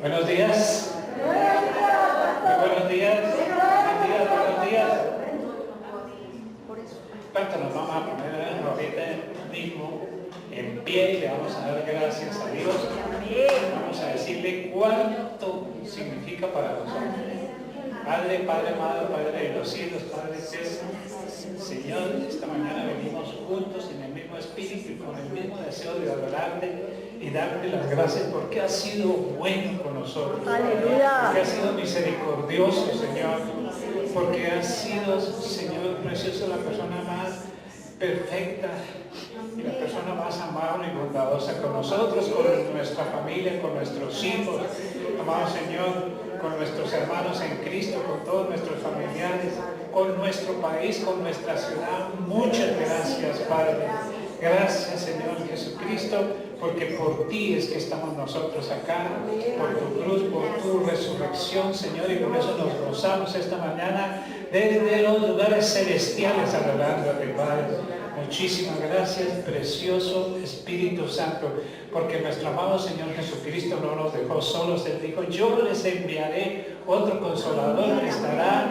Buenos días. Muy buenos días. Buenos días. ¿Cuánto nos vamos a poner ahorita mismo en pie y le vamos a dar gracias a Dios? Vamos a decirle cuánto significa para nosotros. Padre, Padre amado, Padre de los cielos, Padre eterno, Señor, esta mañana venimos juntos en el mismo espíritu y con el mismo deseo de adorarte y darte las gracias porque has sido bueno con nosotros. Aleluya. Porque has sido misericordioso, Señor. Porque has sido, Señor, precioso, la persona más perfecta y la persona más amable y bondadosa con nosotros, con nuestra familia, con nuestros hijos, amado Señor, con nuestros hermanos en Cristo, con todos nuestros familiares, con nuestro país, con nuestra ciudad. Muchas gracias, Padre. Gracias, Señor Jesucristo, porque por ti es que estamos nosotros acá, por tu cruz, por tu resurrección, Señor, y por eso nos gozamos esta mañana desde los lugares celestiales adorándote, Padre. Muchísimas gracias, precioso Espíritu Santo, porque nuestro amado Señor Jesucristo no nos dejó solos. Él dijo, yo les enviaré otro consolador que estará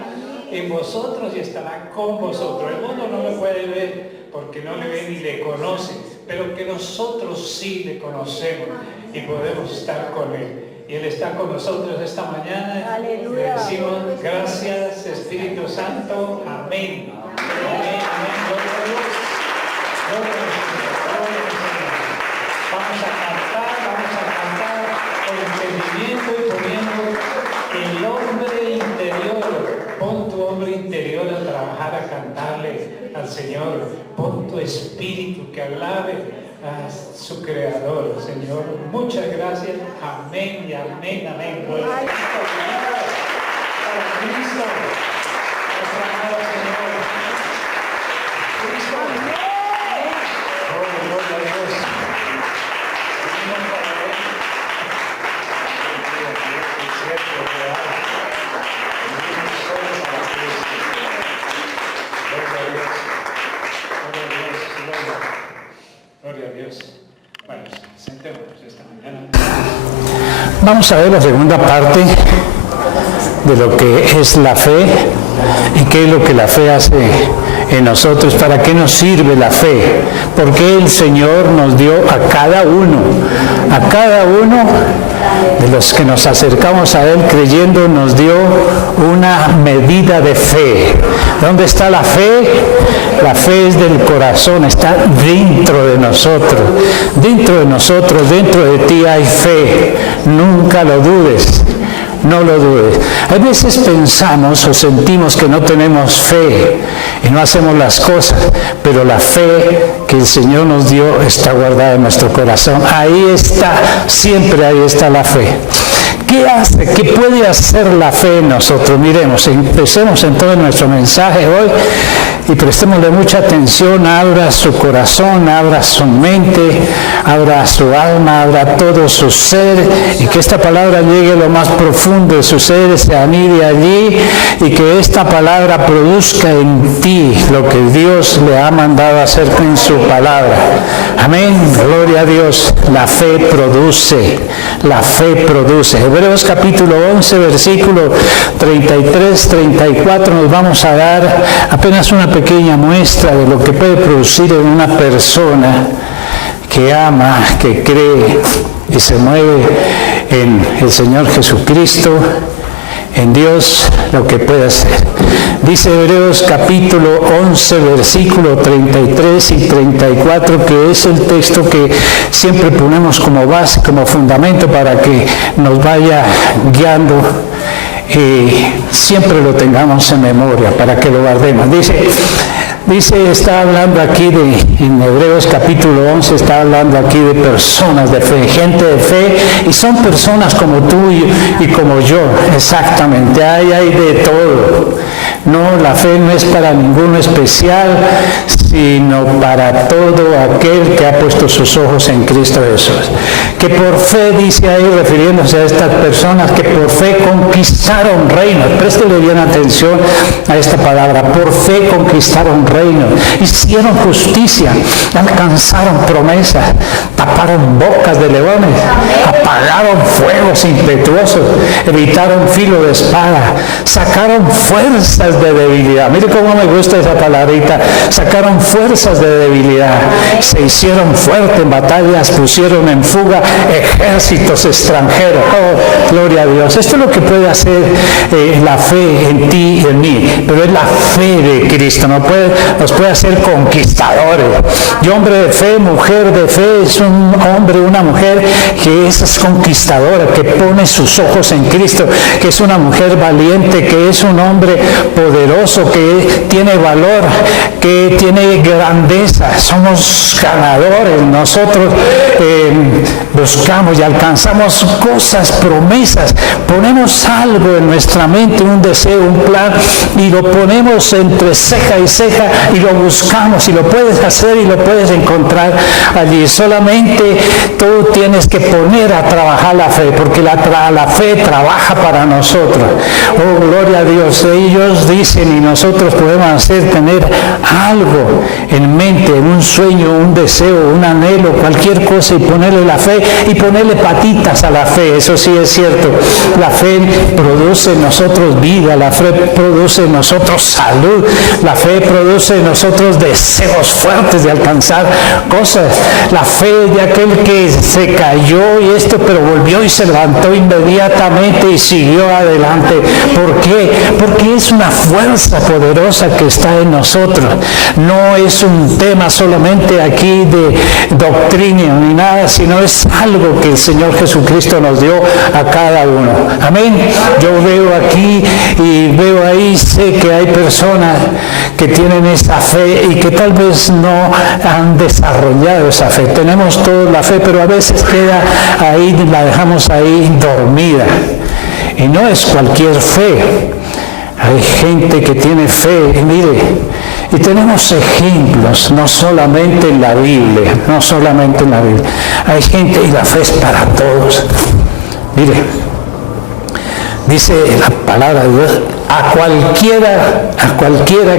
en vosotros y estará con vosotros. El mundo no lo puede ver porque no le ve ni le conoce, pero que nosotros sí le conocemos y podemos estar con Él. Y Él está con nosotros esta mañana. Aleluya. Le decimos gracias, Espíritu Santo. Amén. Amén, amén. Gloria a Dios. Gloria al Señor, gloria al Señor. Vamos a cantar con entendimiento y poniendo el hombre interior. Pon tu hombre interior a trabajar, a cantarle al Señor. Pon tu espíritu que alabe a su Creador, Señor. Muchas gracias. Amén y amén, amén. Gloria a Cristo. Para Cristo, nuestro amado Señor. Cristo. Oh, gloria a Dios. Venimos para Él. Es cierto, real. Venimos solo para Cristo. Gloria a Dios. Gloria a Dios. Bueno, sentémonos esta mañana. Vamos a ver la segunda parte de lo que es la fe y qué es lo que la fe hace en nosotros, para qué nos sirve la fe, porque el Señor nos dio a cada uno de los que nos acercamos a Él creyendo, nos dio una medida de fe. ¿Dónde está la fe? La fe es del corazón, está dentro de nosotros. Dentro de nosotros, dentro de ti hay fe. Nunca lo dudes. No lo dudes. A veces pensamos o sentimos que no tenemos fe y no hacemos las cosas, pero la fe que el Señor nos dio está guardada en nuestro corazón. Ahí está, siempre ahí está la fe. ¿Qué hace? ¿Qué puede hacer la fe en nosotros? Miremos, empecemos entonces nuestro mensaje hoy y prestémosle mucha atención. Abra su corazón, abra su mente, abra su alma, abra todo su ser, y que esta palabra llegue a lo más profundo de su ser, se anide allí, y que esta palabra produzca en ti lo que Dios le ha mandado hacer en su palabra. Amén, gloria a Dios. La fe produce, la fe produce. Hebreos capítulo 11, versículo 33-34, nos vamos a dar apenas una pequeña muestra de lo que puede producir en una persona que ama, que cree y se mueve en el Señor Jesucristo, en Dios, lo que puede hacer. Dice Hebreos capítulo 11, versículo 33 y 34, que es el texto que siempre ponemos como base, como fundamento para que nos vaya guiando y siempre lo tengamos en memoria, para que lo guardemos. Dice, está hablando aquí en Hebreos capítulo 11, está hablando aquí de personas de fe, gente de fe, y son personas como tú y como yo, exactamente, hay de todo. No, la fe no es para ninguno especial, sino para todo aquel que ha puesto sus ojos en Cristo Jesús. Que por fe, dice ahí, refiriéndose a estas personas, que por fe conquistaron reinos. Préstele bien atención a esta palabra. Por fe conquistaron reinos, hicieron justicia, alcanzaron promesas, taparon bocas de leones, apagaron fuegos impetuosos, evitaron filo de espada, sacaron fuerzas de debilidad. Mire cómo me gusta esa palabrita. Sacaron fuerzas de debilidad, se hicieron fuertes en batallas, pusieron en fuga ejércitos extranjeros. Oh, gloria a Dios. Esto es lo que puede hacer la fe en ti y en mí, pero es la fe de Cristo. Nos puede hacer conquistadores. Y hombre de fe, mujer de fe, es un hombre, una mujer que es conquistadora, que pone sus ojos en Cristo, que es una mujer valiente, que es un hombre poderoso, que tiene valor, que tiene grandeza. Somos ganadores. Nosotros buscamos y alcanzamos cosas, promesas. Ponemos algo en nuestra mente, un deseo, un plan, y lo ponemos entre ceja y ceja y lo buscamos, y lo puedes hacer y lo puedes encontrar allí. Solamente tú tienes que poner a trabajar la fe, porque la fe trabaja para nosotros. Oh, gloria a Dios. Ellos dicen, y nosotros podemos hacer, tener algo en mente, un sueño, un deseo, un anhelo, cualquier cosa, y ponerle la fe y ponerle patitas a la fe. Eso sí es cierto. La fe produce en nosotros vida, la fe produce en nosotros salud, la fe produce en nosotros deseos fuertes de alcanzar cosas. La fe de aquel que se cayó y esto, pero volvió y se levantó inmediatamente y siguió adelante. ¿Por qué? Porque es una fuerza poderosa que está en nosotros. No es un tema solamente aquí de doctrina ni nada, sino es algo que el Señor Jesucristo nos dio a cada uno. Amén. Yo veo aquí y veo ahí, sé que hay personas que tienen esa fe y que tal vez no han desarrollado esa fe. Tenemos toda la fe, pero a veces queda ahí, la dejamos ahí dormida. Y no es cualquier fe. Hay gente que tiene fe, y mire, y tenemos ejemplos, no solamente en la Biblia, no solamente en la Biblia. Hay gente, y la fe es para todos. Mire, dice la palabra de Dios, a cualquiera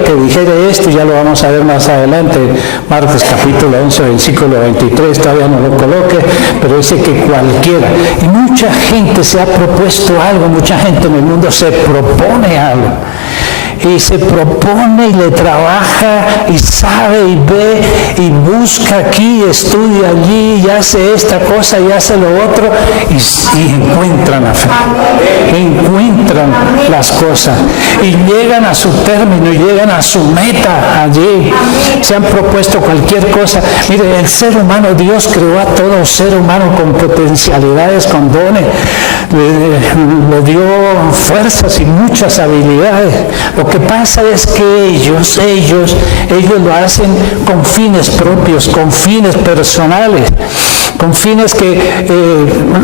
que dijere esto, ya lo vamos a ver más adelante, Marcos capítulo 11, versículo 23, todavía no lo coloque, pero dice que cualquiera. Y mucha gente se ha propuesto algo, mucha gente en el mundo se propone algo. Y se propone y le trabaja y sabe y ve y busca aquí, estudia allí y hace esta cosa y hace lo otro y encuentran la fe, encuentran las cosas y llegan a su término y llegan a su meta allí. Se han propuesto cualquier cosa. Mire, el ser humano, Dios creó a todo ser humano con potencialidades, con dones, le dio fuerzas y muchas habilidades. Lo que pasa es que ellos lo hacen con fines propios, con fines personales, con fines que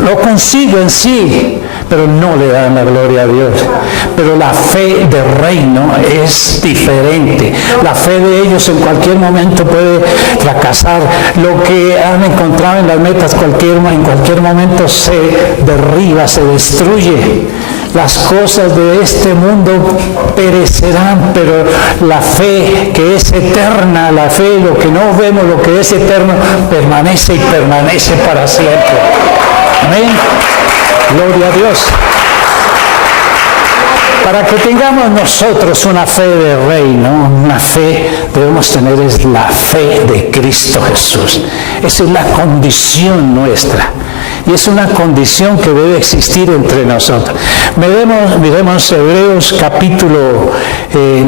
lo consiguen, sí, pero no le dan la gloria a Dios. Pero la fe del reino es diferente. La fe de ellos en cualquier momento puede fracasar. Lo que han encontrado en las metas en cualquier momento se derriba, se destruye. Las cosas de este mundo perecerán, pero la fe que es eterna, la fe, lo que no vemos, lo que es eterno, permanece y permanece para siempre. Amén. Gloria a Dios. Para que tengamos nosotros una fe de reino, una fe, debemos tener es la fe de Cristo Jesús. Esa es la condición nuestra. Y es una condición que debe existir entre nosotros. Miremos Hebreos capítulo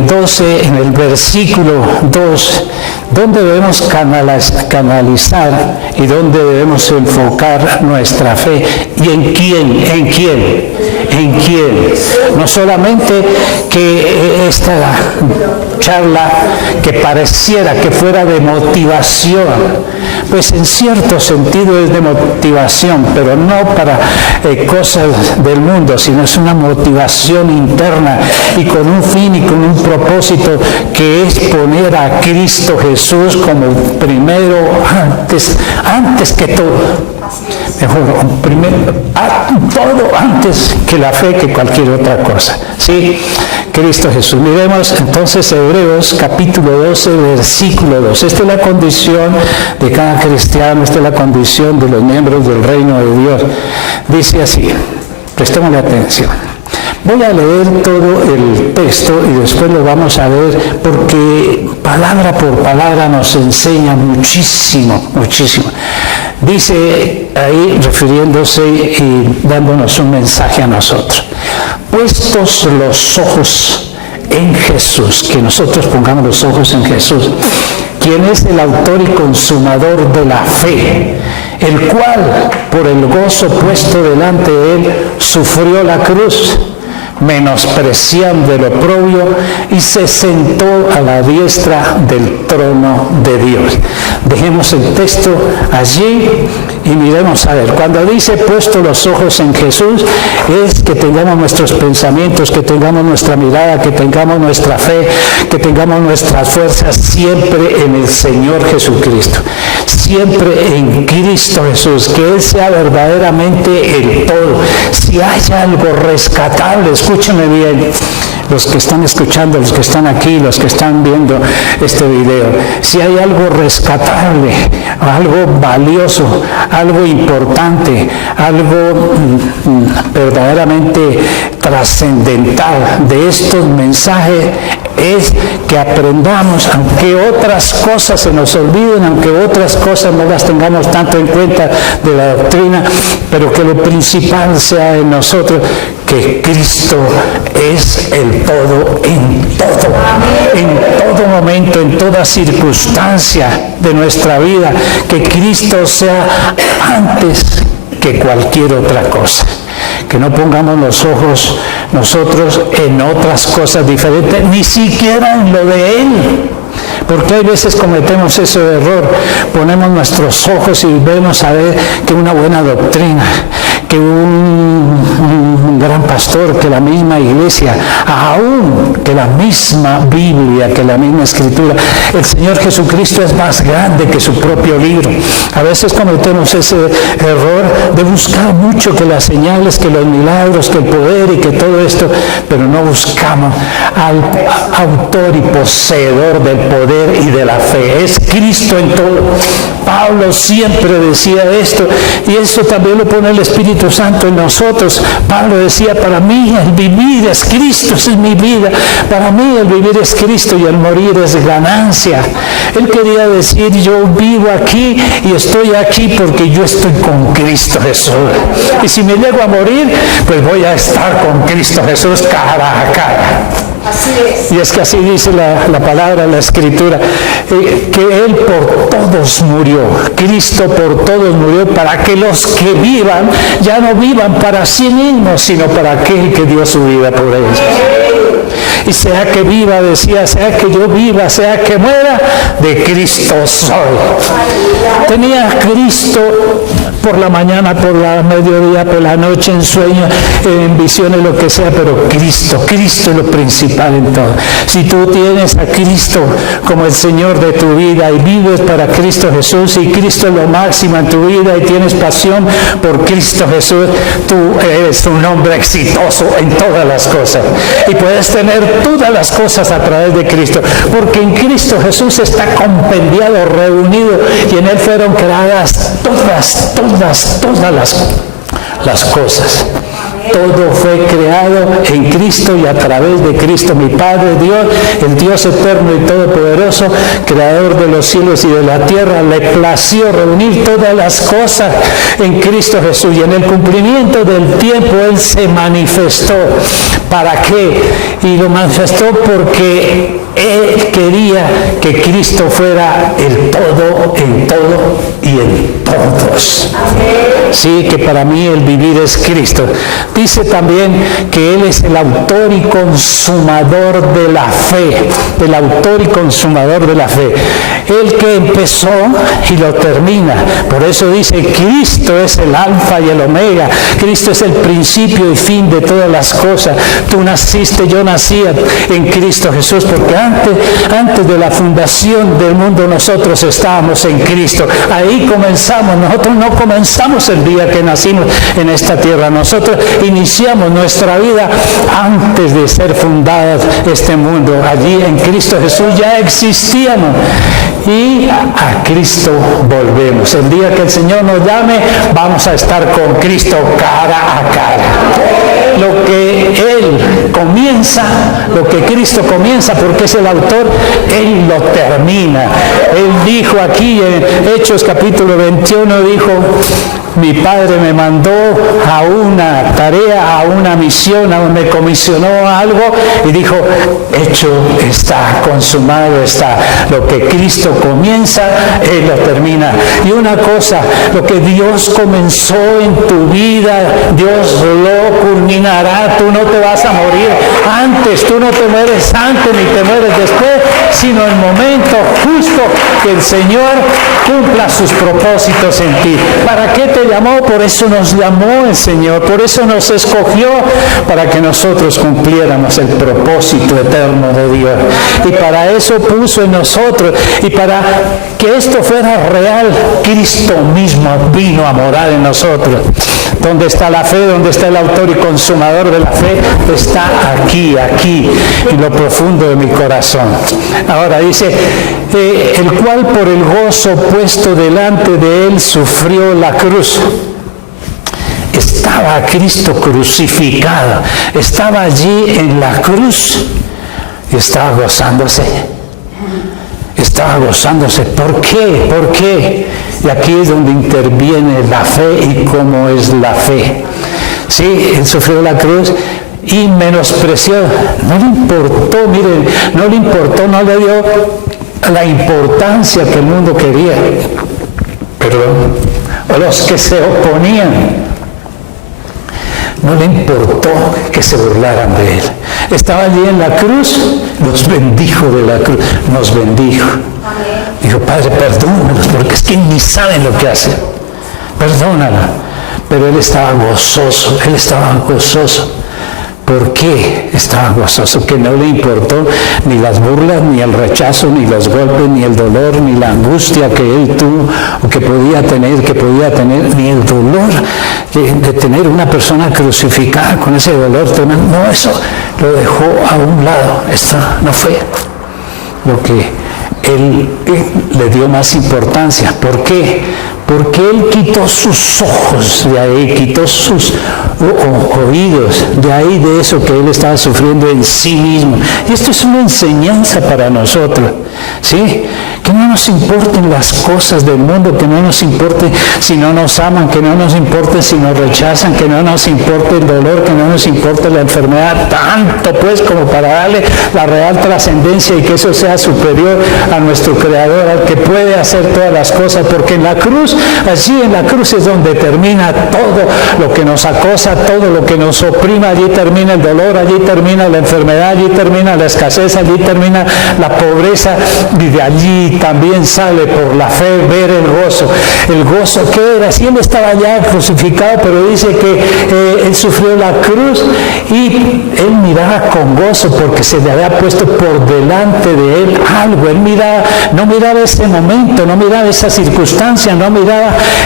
12, en el versículo 2, donde debemos canalizar y donde debemos enfocar nuestra fe. ¿Y en quién? ¿En quién? ¿En quién? No solamente que esta charla que pareciera que fuera de motivación, pues en cierto sentido es de motivación, pero no para cosas del mundo, sino es una motivación interna y con un fin y con un propósito, que es poner a Cristo Jesús como primero, antes que todo. Mejor, todo antes que la fe, que cualquier otra cosa. Sí, Cristo Jesús. Miremos entonces Hebreos capítulo 12, versículo 2. Esta es la condición de cada cristiano, esta es la condición de los miembros del reino de Dios. Dice así, prestémosle atención. Voy a leer todo el texto y después lo vamos a ver, porque palabra por palabra nos enseña muchísimo, muchísimo. Dice ahí, refiriéndose y dándonos un mensaje a nosotros: puestos los ojos en Jesús, que nosotros pongamos los ojos en Jesús, quien es el autor y consumador de la fe, el cual, por el gozo puesto delante de él, sufrió la cruz, menospreciando el oprobio, y se sentó a la diestra del trono de Dios. Dejemos el texto allí y miremos a ver. Cuando dice puesto los ojos en Jesús, es que tengamos nuestros pensamientos, que tengamos nuestra mirada, que tengamos nuestra fe, que tengamos nuestras fuerzas siempre en el Señor Jesucristo, siempre en Cristo Jesús, que Él sea verdaderamente el todo. Si hay algo rescatable, escúcheme bien, los que están escuchando, los que están aquí, los que están viendo este video, si hay algo rescatable, algo valioso, algo importante, algo verdaderamente trascendental de estos mensajes, es que aprendamos, aunque otras cosas se nos olviden, aunque otras cosas no las tengamos tanto en cuenta de la doctrina, pero que lo principal sea en nosotros, que Cristo es el todo en todo momento, en toda circunstancia de nuestra vida, que Cristo sea antes que cualquier otra cosa. Que no pongamos los ojos nosotros en otras cosas diferentes, ni siquiera en lo de Él. Porque hay veces cometemos ese error, ponemos nuestros ojos y vemos a ver que una buena doctrina, que un gran pastor, que la misma iglesia, aún que la misma Biblia, que la misma Escritura, el Señor Jesucristo es más grande que su propio libro. A veces cometemos ese error de buscar mucho que las señales, que los milagros, que el poder y que todo esto, pero no buscamos al autor y poseedor del poder y de la fe. Es Cristo en todo. Pablo siempre decía esto, y eso también lo pone el Espíritu Santo en nosotros. Pablo decía: para mí el vivir es Cristo, esa es mi vida. Para mí el vivir es Cristo y el morir es ganancia. Él quería decir: yo vivo aquí y estoy aquí porque yo estoy con Cristo Jesús. Y si me llego a morir, pues voy a estar con Cristo Jesús cara a cara. Así es. Y es que así dice la palabra, la Escritura, que Él por todos murió, Cristo por todos murió, para que los que vivan ya no vivan para sí mismos, sino para aquel que dio su vida por ellos. Y sea que viva, decía, sea que yo viva, sea que muera, de Cristo soy. Tenía a Cristo por la mañana, por la mediodía, por la noche, en sueños, en visiones, lo que sea, pero Cristo es lo principal en todo. Si tú tienes a Cristo como el Señor de tu vida y vives para Cristo Jesús, y Cristo es lo máximo en tu vida y tienes pasión por Cristo Jesús, tú eres un hombre exitoso en todas las cosas. Y puedes tener todas las cosas a través de Cristo, porque en Cristo Jesús está compendiado, reunido, y en Él fueron creadas todas las cosas. Todo fue creado en Cristo y a través de Cristo. Mi Padre Dios, el Dios eterno y todopoderoso, creador de los cielos y de la tierra, le plació reunir todas las cosas en Cristo Jesús. Y en el cumplimiento del tiempo Él se manifestó. ¿Para qué? Y lo manifestó porque Él quería que Cristo fuera el todo en todo y en todos. Amén. Sí, que para mí el vivir es Cristo. Dice también que Él es el autor y consumador de la fe. El autor y consumador de la fe. El que empezó y lo termina. Por eso dice, Cristo es el alfa y el omega. Cristo es el principio y fin de todas las cosas. Tú naciste, yo nací en Cristo Jesús, porque antes de la fundación del mundo nosotros estábamos en Cristo. Ahí comenzamos. Nosotros no comenzamos el día que nacimos en esta tierra. Nosotros iniciamos nuestra vida antes de ser fundado este mundo. Allí en Cristo Jesús ya existíamos. Y a Cristo volvemos. El día que el Señor nos llame, vamos a estar con Cristo cara a cara. Lo que Él comienza, lo que Cristo comienza, porque es el autor, Él lo termina. Él dijo aquí en Hechos capítulo 21, dijo, mi Padre me mandó a una tarea, a una misión, me comisionó algo y dijo, hecho está, consumado está. Lo que Cristo comienza, Él lo termina. Y una cosa, lo que Dios comenzó en tu vida, Dios lo culminará. Tú no te vas a morir antes, tú no te mueres antes ni te mueres después, sino en el momento justo que el Señor cumpla sus propósitos en ti. ¿Para qué te llamó? Por eso nos llamó el Señor, por eso nos escogió, para que nosotros cumpliéramos el propósito eterno de Dios. Y para eso puso en nosotros, y para que esto fuera real, Cristo mismo vino a morar en nosotros. ¿Dónde está la fe? ¿Dónde está el autor y consumador de la fe? Está aquí, en lo profundo de mi corazón. Ahora dice, el cual por el gozo puesto delante de él sufrió la cruz. Estaba Cristo crucificado, estaba allí en la cruz y estaba gozándose. Estaba gozándose. ¿Por qué? ¿Por qué? Y aquí es donde interviene la fe y cómo es la fe. Sí, Él sufrió la cruz y menospreció. No le importó, miren, no le importó, no le dio la importancia que el mundo quería. Perdón. O los que se oponían. No le importó que se burlaran de Él. Estaba allí en la cruz, los bendijo de la cruz, nos bendijo. Dijo, Padre, perdónalos, porque es que ni saben lo que hacen. Perdónala. Pero Él estaba gozoso, Él estaba gozoso. ¿Por qué estaba gozoso? Que no le importó ni las burlas, ni el rechazo, ni los golpes, ni el dolor, ni la angustia que él tuvo, o que podía tener, ni el dolor de tener una persona crucificada con ese dolor tremendo. No, eso lo dejó a un lado. Esto no fue lo que él le dio más importancia. ¿Por qué? Porque Él quitó sus ojos de ahí, quitó sus oídos de ahí, de eso que Él estaba sufriendo en sí mismo. Y esto es una enseñanza para nosotros, ¿sí? Que no nos importen las cosas del mundo, que no nos importe si no nos aman, que no nos importe si nos rechazan, que no nos importe el dolor, que no nos importe la enfermedad, tanto pues como para darle la real trascendencia y que eso sea superior a nuestro Creador, al que puede hacer todas las cosas, porque en la cruz, allí en la cruz es donde termina todo lo que nos acosa, todo lo que nos oprima. Allí termina el dolor, allí termina la enfermedad, allí termina la escasez, allí termina la pobreza, y de allí también sale por la fe ver el gozo. El gozo que era, si Él estaba ya crucificado, pero dice que Él sufrió la cruz y Él miraba con gozo porque se le había puesto por delante de Él algo. Él no miraba ese momento, no miraba esa circunstancia, no miraba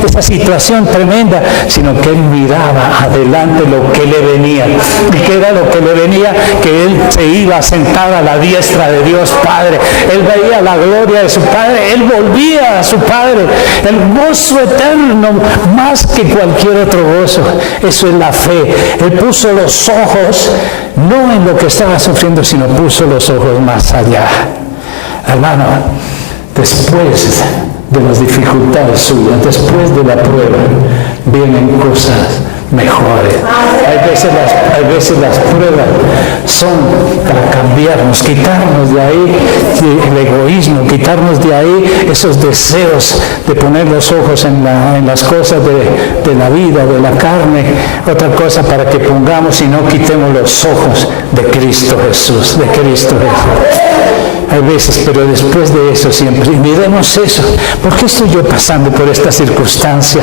esa situación tremenda, sino que Él miraba adelante lo que le venía. ¿Y qué era lo que le venía? Que Él se iba a sentar a la diestra de Dios Padre. Él veía la gloria de su Padre, Él volvía a su Padre. El gozo eterno, más que cualquier otro gozo. Eso es la fe. Él puso los ojos, no en lo que estaba sufriendo, sino puso los ojos más allá. Hermano, después de las dificultades suyas, después de la prueba, vienen cosas mejores. Hay veces las pruebas son para cambiarnos, quitarnos de ahí el egoísmo, quitarnos de ahí esos deseos de poner los ojos en las cosas de la vida, de la carne, otra cosa para que pongamos y no quitemos los ojos de Cristo Jesús, de Cristo Jesús. Hay veces, pero después de eso siempre, y miremos eso. ¿Por qué estoy yo pasando por esta circunstancia?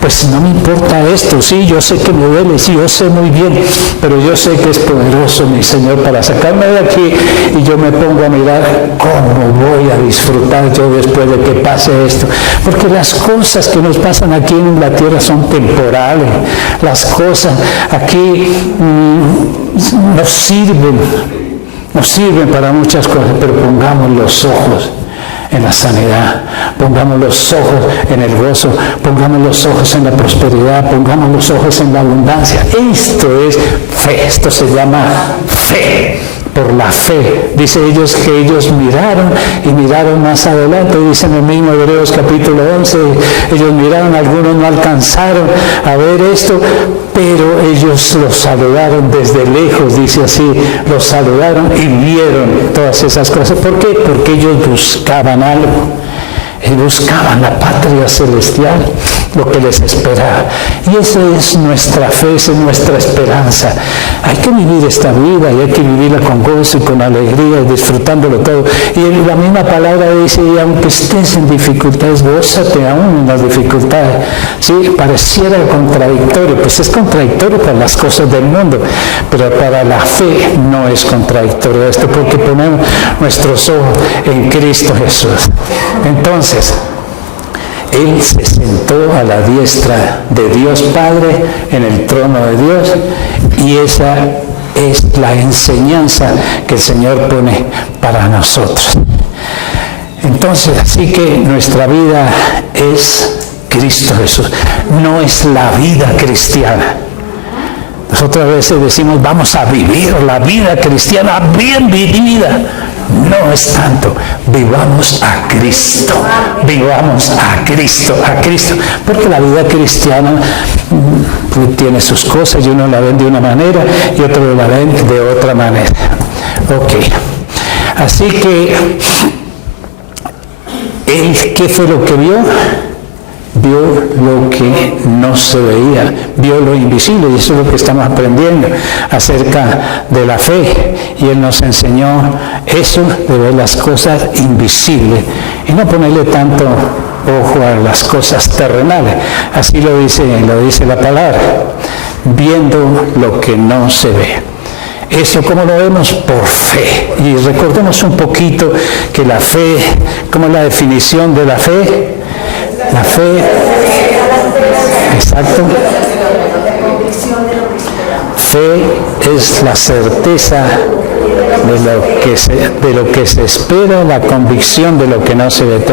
Pues no me importa esto, sí, yo sé que me duele, sí, yo sé muy bien, pero yo sé que es poderoso mi Señor para sacarme de aquí y yo me pongo a mirar cómo voy a disfrutar yo después de que pase esto. Porque las cosas que nos pasan aquí en la tierra son temporales. Las cosas aquí nos sirven para muchas cosas, pero pongamos los ojos en la sanidad, pongamos los ojos en el gozo, pongamos los ojos en la prosperidad, pongamos los ojos en la abundancia. Esto es fe, esto se llama fe. Por la fe, dice ellos que ellos miraron más adelante, dice en el mismo Hebreos capítulo 11, ellos miraron, algunos no alcanzaron a ver esto, pero ellos los saludaron desde lejos, dice así, los saludaron y vieron todas esas cosas. ¿Por qué? Porque ellos buscaban algo. Y buscaban la patria celestial, lo que les esperaba. Y esa es nuestra fe, esa es nuestra esperanza. Hay que vivir esta vida y hay que vivirla con gozo y con alegría y disfrutándolo todo. Y la misma palabra dice, y aunque estés en dificultades, gózate aún en las dificultades. ¿Sí? Pareciera contradictorio, pues es contradictorio para las cosas del mundo, pero para la fe no es contradictorio esto, porque ponemos nuestros ojos en Cristo Jesús. Entonces, Él se sentó a la diestra de Dios Padre en el trono de Dios, y esa es la enseñanza que el Señor pone para nosotros. Entonces, así que nuestra vida es Cristo Jesús, no es la vida cristiana. Nosotros a veces decimos, vamos a vivir la vida cristiana bien vivida. No es tanto, vivamos a Cristo, porque la vida cristiana tiene sus cosas y uno la ven de una manera y otro la ven de otra manera. Ok, así que él, ¿qué fue lo que vio? Vio lo que no se veía, vio lo invisible, y eso es lo que estamos aprendiendo acerca de la fe. Y Él nos enseñó eso de ver las cosas invisibles y no ponerle tanto ojo a las cosas terrenales. Así lo dice la palabra, viendo lo que no se ve. Eso, ¿cómo lo vemos? Por fe. Y recordemos un poquito que la fe, ¿cómo es la definición de la fe? La fe, exacto. Fe es la certeza de lo que se espera, la convicción de lo que no se ve.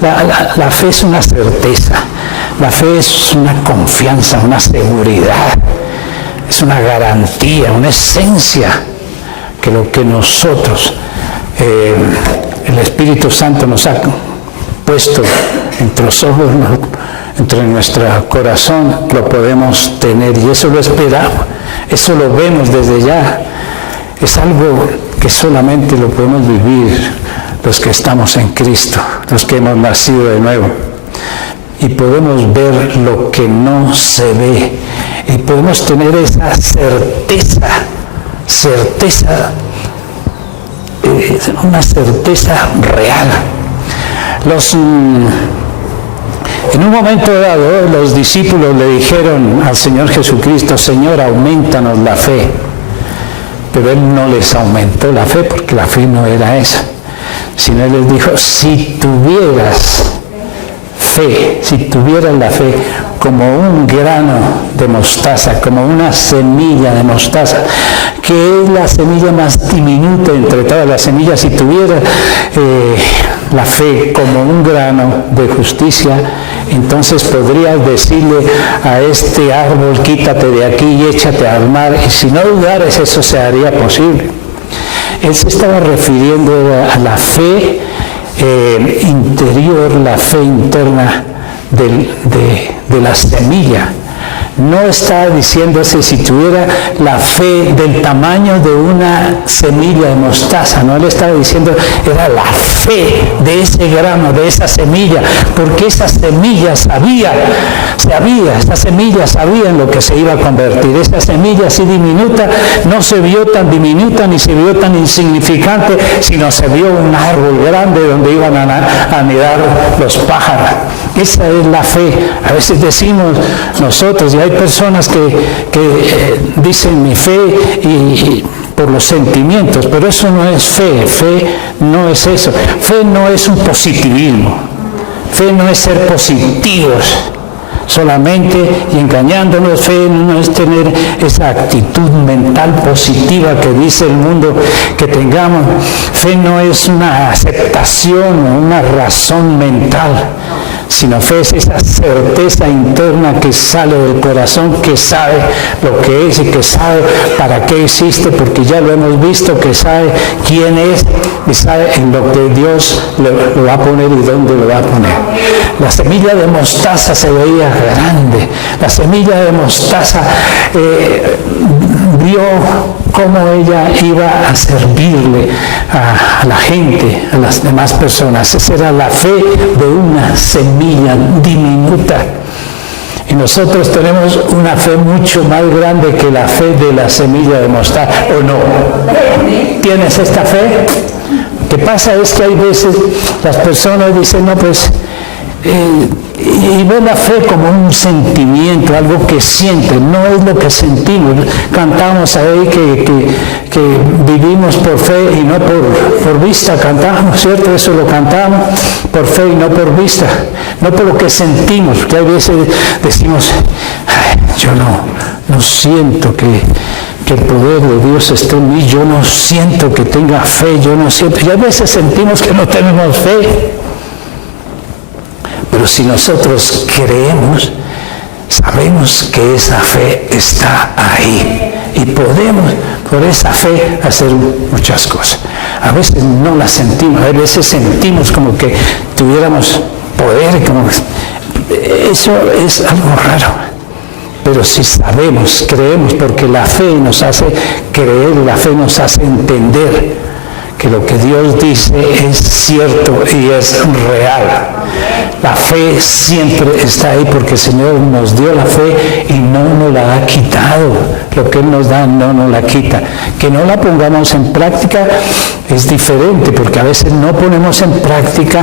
La fe es una certeza, la fe es una confianza, una seguridad, es una garantía, una esencia, que lo que nosotros, el Espíritu Santo nos ha puesto entre los ojos, entre nuestro corazón, lo podemos tener, y eso lo esperamos, eso lo vemos desde ya. Es algo que solamente lo podemos vivir los que estamos en Cristo, los que hemos nacido de nuevo, y podemos ver lo que no se ve, y podemos tener esa certeza, una certeza real. En un momento dado, los discípulos le dijeron al Señor Jesucristo, Señor, aumentanos la fe. Pero Él no les aumentó la fe, porque la fe no era esa. Sino Él les dijo, si tuvieras la fe como un grano de mostaza, como una semilla de mostaza, que es la semilla más diminuta entre todas las semillas, si tuviera la fe como un grano de justicia, entonces podrías decirle a este árbol, quítate de aquí y échate al mar, y si no dudares, eso se haría posible. Él se estaba refiriendo a la fe interior, la fe interna de la semilla. No está diciéndose si tuviera la fe del tamaño de una semilla de mostaza, no le estaba diciendo, era la fe de ese grano, de esa semilla, porque esa semilla sabía en lo que se iba a convertir. Esa semilla así diminuta no se vio tan diminuta ni se vio tan insignificante, sino se vio un árbol grande donde iban a anidar los pájaros. Esa es la fe. A veces decimos nosotros, y hay personas que dicen mi fe y por los sentimientos, pero eso no es fe. Fe no es eso. Fe no es un positivismo. Fe no es ser positivos solamente y engañándonos. Fe no es tener esa actitud mental positiva que dice el mundo que tengamos. Fe no es una aceptación o una razón mental, sino fe es esa certeza interna que sale del corazón, que sabe lo que es y que sabe para qué existe, porque ya lo hemos visto, que sabe quién es y sabe en lo que Dios lo va a poner y dónde lo va a poner. La semilla de mostaza se veía grande. La semilla de mostaza vio cómo ella iba a servirle a la gente, a las demás personas. Esa era la fe de una semilla diminuta. Y nosotros tenemos una fe mucho más grande que la fe de la semilla de mostaza, ¿o no? ¿Tienes esta fe? Lo que pasa es que hay veces las personas dicen, no, pues, y ven la fe como un sentimiento, algo que sienten, no es lo que sentimos. Cantamos ahí que vivimos por fe y no por vista, cantamos, ¿cierto? Eso lo cantamos, por fe y no por vista, no por lo que sentimos, porque hay veces decimos, yo no siento que el poder de Dios esté en mí, yo no siento que tenga fe, yo no siento, y a veces sentimos que no tenemos fe. Pero si nosotros creemos, sabemos que esa fe está ahí y podemos por esa fe hacer muchas cosas. A veces no la sentimos, a veces sentimos como que tuviéramos poder, eso es algo raro. Pero si sabemos, creemos, porque la fe nos hace creer, la fe nos hace entender que lo que Dios dice es cierto y es real. La fe siempre está ahí porque el Señor nos dio la fe y no nos la ha quitado. Lo que Él nos da no nos la quita. Que no la pongamos en práctica es diferente, porque a veces no ponemos en práctica,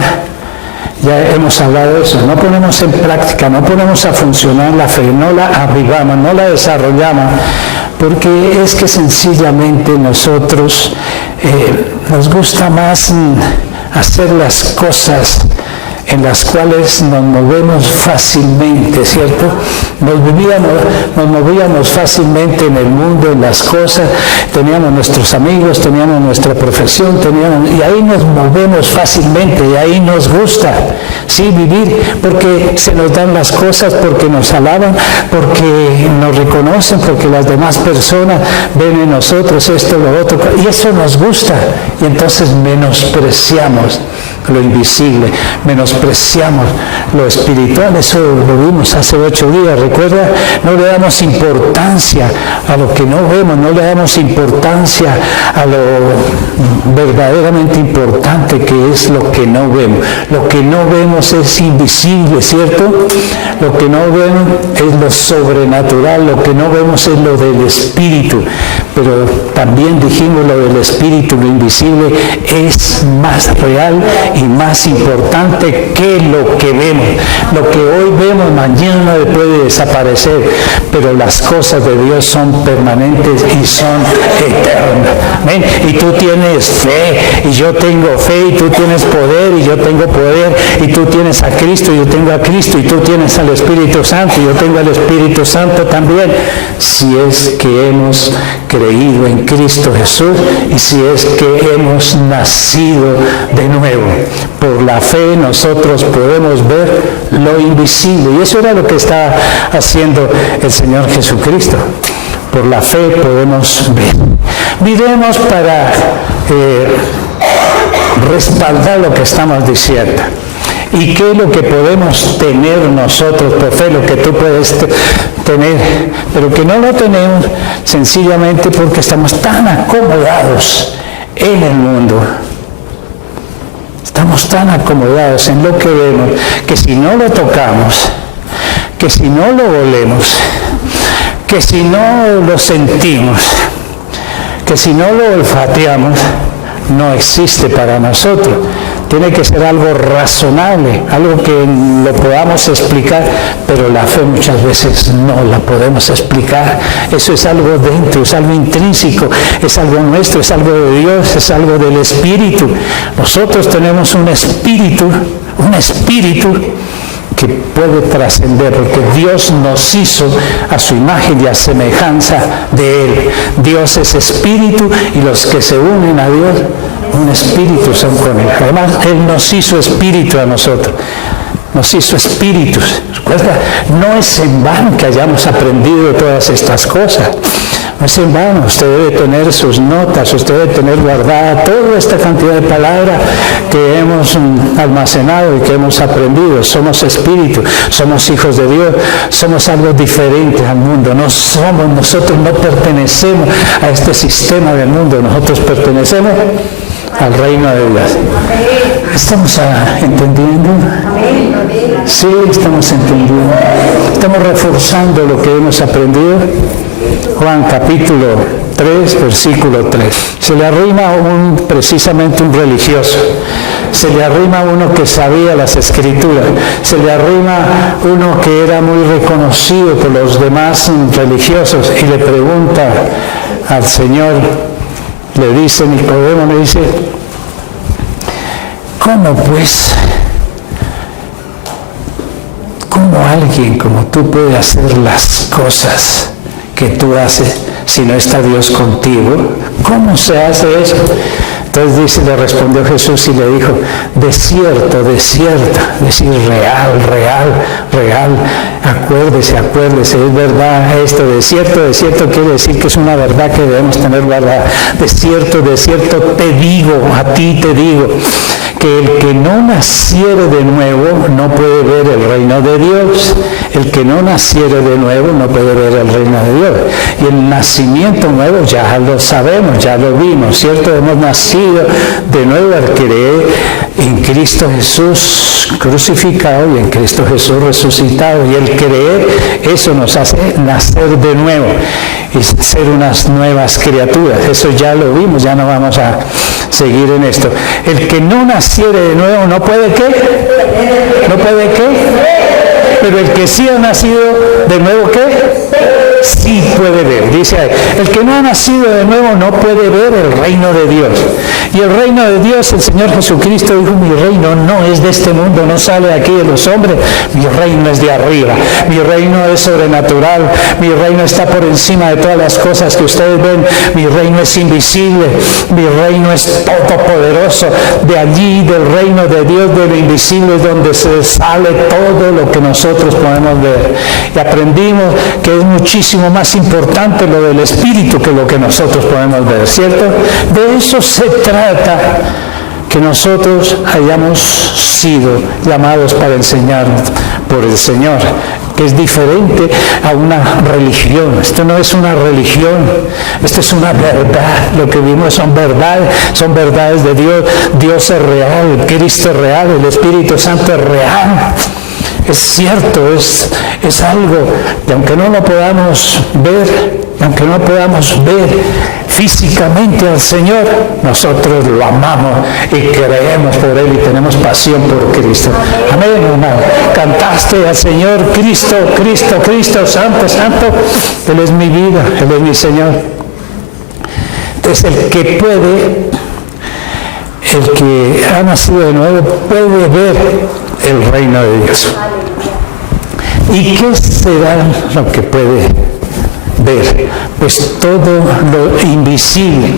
ya hemos hablado de eso, no ponemos en práctica, no ponemos a funcionar la fe, no la avivamos, no la desarrollamos, porque es que sencillamente nosotros nos gusta más hacer las cosas en las cuales nos movemos fácilmente, ¿cierto? Nos movíamos fácilmente en el mundo, en las cosas, teníamos nuestros amigos, teníamos nuestra profesión, y ahí nos movemos fácilmente, y ahí nos gusta, sí, vivir, porque se nos dan las cosas, porque nos alaban, porque nos reconocen, porque las demás personas ven en nosotros esto, lo otro, y eso nos gusta, y entonces menospreciamos lo invisible, menospreciamos lo espiritual. Eso lo vimos hace 8 días, recuerda, no le damos importancia a lo que no vemos, no le damos importancia a lo verdaderamente importante que es lo que no vemos. Lo que no vemos es invisible, ¿cierto? Lo que no vemos es lo sobrenatural, lo que no vemos es lo del espíritu, pero también dijimos lo del espíritu, lo invisible es más real y más importante que lo que vemos. Lo que hoy vemos mañana puede desaparecer, pero las cosas de Dios son permanentes y son eternas. ¿Ven? Y tú tienes fe, y yo tengo fe, y tú tienes poder, y yo tengo poder, y tú tienes a Cristo, y yo tengo a Cristo, y tú tienes al Espíritu Santo, y yo tengo al Espíritu Santo también, si es que hemos creído en Cristo Jesús, y si es que hemos nacido de nuevo. Por la fe nosotros podemos ver lo invisible, y eso era lo que estaba haciendo el Señor Jesucristo. Por la fe podemos ver. Miremos para respaldar lo que estamos diciendo. ¿Y qué es lo que podemos tener nosotros por fe? Lo que tú puedes tener, pero que no lo tenemos sencillamente porque estamos tan acomodados en el mundo. Estamos tan acomodados en lo que vemos que si no lo tocamos, que si no lo olemos, que si no lo sentimos, que si no lo olfateamos, no existe para nosotros. Tiene que ser algo razonable, algo que lo podamos explicar, pero la fe muchas veces no la podemos explicar. Eso es algo dentro, es algo intrínseco, es algo nuestro, es algo de Dios, es algo del Espíritu. Nosotros tenemos un espíritu que puede trascender, porque Dios nos hizo a su imagen y a semejanza de Él. Dios es espíritu y los que se unen a Dios, un espíritu son con Él. Además, Él nos hizo espíritu a nosotros. Nos hizo espíritus. ¿Recuerda? No es en vano que hayamos aprendido todas estas cosas. No es en vano. Usted debe tener sus notas, usted debe tener guardada toda esta cantidad de palabras que hemos almacenado y que hemos aprendido. Somos espíritus, somos hijos de Dios, somos algo diferente al mundo. Nosotros no pertenecemos a este sistema del mundo, nosotros pertenecemos al reino de Dios. ¿Estamos entendiendo? Sí, estamos entendiendo. Estamos reforzando lo que hemos aprendido. Juan capítulo 3, versículo 3. Se le arrima precisamente un religioso. Se le arrima uno que sabía las Escrituras. Se le arrima uno que era muy reconocido por los demás religiosos y le pregunta al Señor, le dice Nicodemo, le dice, ¿cómo alguien como tú puede hacer las cosas que tú haces si no está Dios contigo? ¿Cómo se hace eso? Entonces le respondió Jesús y le dijo, de cierto, decir real, acuérdese, es verdad esto, de cierto quiere decir que es una verdad que debemos tener guardada. De cierto te digo, a ti te digo, que el que no naciere de nuevo no puede ver el reino de Dios. El que no naciere de nuevo no puede ver el reino de Dios. Y el nacimiento nuevo ya lo sabemos, ya lo vimos, ¿cierto? Hemos nacido de nuevo al creer en Cristo Jesús crucificado y en Cristo Jesús resucitado. Y el creer, eso nos hace nacer de nuevo y ser unas nuevas criaturas. Eso ya lo vimos, ya no vamos a seguir en esto. El que no naciere de nuevo no puede ¿qué? ¿No puede qué? Pero el que sí ha nacido de nuevo ¿qué? Sí puede ver, dice ahí. El que no ha nacido de nuevo no puede ver el reino de Dios. Y el reino de Dios, el Señor Jesucristo dijo, mi reino no es de este mundo, no sale de aquí de los hombres, mi reino es de arriba, mi reino es sobrenatural, mi reino está por encima de todas las cosas que ustedes ven, mi reino es invisible, mi reino es todopoderoso. De allí, del reino de Dios, de lo invisible, es donde se sale todo lo que nosotros podemos ver. Y aprendimos que es muchísimo más importante lo del Espíritu que lo que nosotros podemos ver, ¿cierto? De eso se trata, que nosotros hayamos sido llamados para enseñar por el Señor, que es diferente a una religión. Esto no es una religión, esto es una verdad. Lo que vimos son verdades de Dios. Dios es real, Cristo es real, el Espíritu Santo es real. Es cierto, es algo que aunque no lo podamos ver, aunque no podamos ver físicamente al Señor, nosotros lo amamos y creemos por Él y tenemos pasión por Cristo. Amén, hermano. Cantaste al Señor, Cristo, Santo, Santo. Él es mi vida, Él es mi Señor. Entonces el que ha nacido de nuevo puede ver el reino de Dios. ¿Y qué será lo que puede ver? Pues todo lo invisible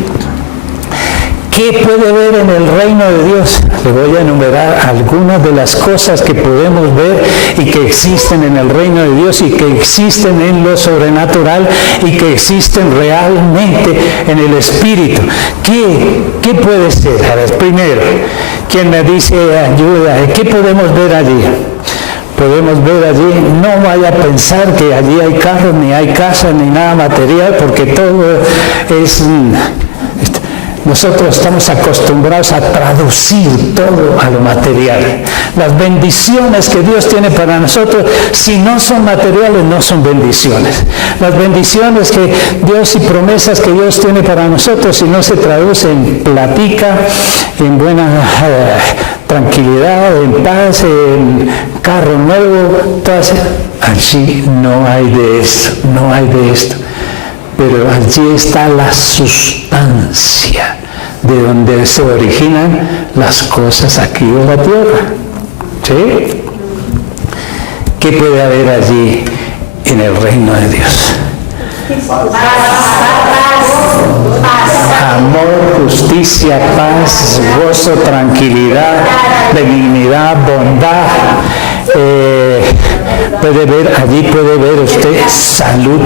¿Qué puede ver en el reino de Dios? Le voy a enumerar algunas de las cosas que podemos ver y que existen en el reino de Dios y que existen en lo sobrenatural y que existen realmente en el Espíritu. ¿Qué puede ser? A ver, primero, quien me dice ayuda, ¿qué podemos ver allí? Podemos ver allí, no vaya a pensar que allí hay carros, ni hay casas, ni nada material, porque todo es... Nosotros estamos acostumbrados a traducir todo a lo material. Las bendiciones que Dios tiene para nosotros, si no son materiales, no son bendiciones. Las bendiciones que Dios y promesas que Dios tiene para nosotros, si no se traduce en platica, en buena tranquilidad, en paz, en carro nuevo, entonces allí no hay de esto, no hay de esto. Pero allí está la sustancia de donde se originan las cosas aquí en la tierra. ¿Sí? ¿Qué puede haber allí en el reino de Dios? Amor, justicia, paz, gozo, tranquilidad, benignidad, bondad. Allí puede ver usted salud.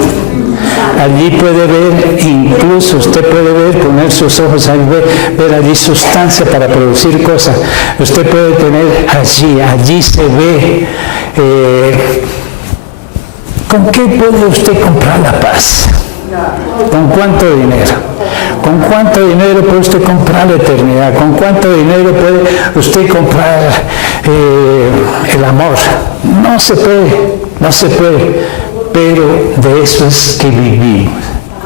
Allí puede ver, incluso usted puede ver, poner sus ojos ahí, ver allí sustancia para producir cosas. Usted puede tener allí se ve. ¿Con qué puede usted comprar la paz? ¿Con cuánto dinero? ¿Con cuánto dinero puede usted comprar la eternidad? ¿Con cuánto dinero puede usted comprar el amor? No se puede, no se puede. Pero de eso es que vivimos.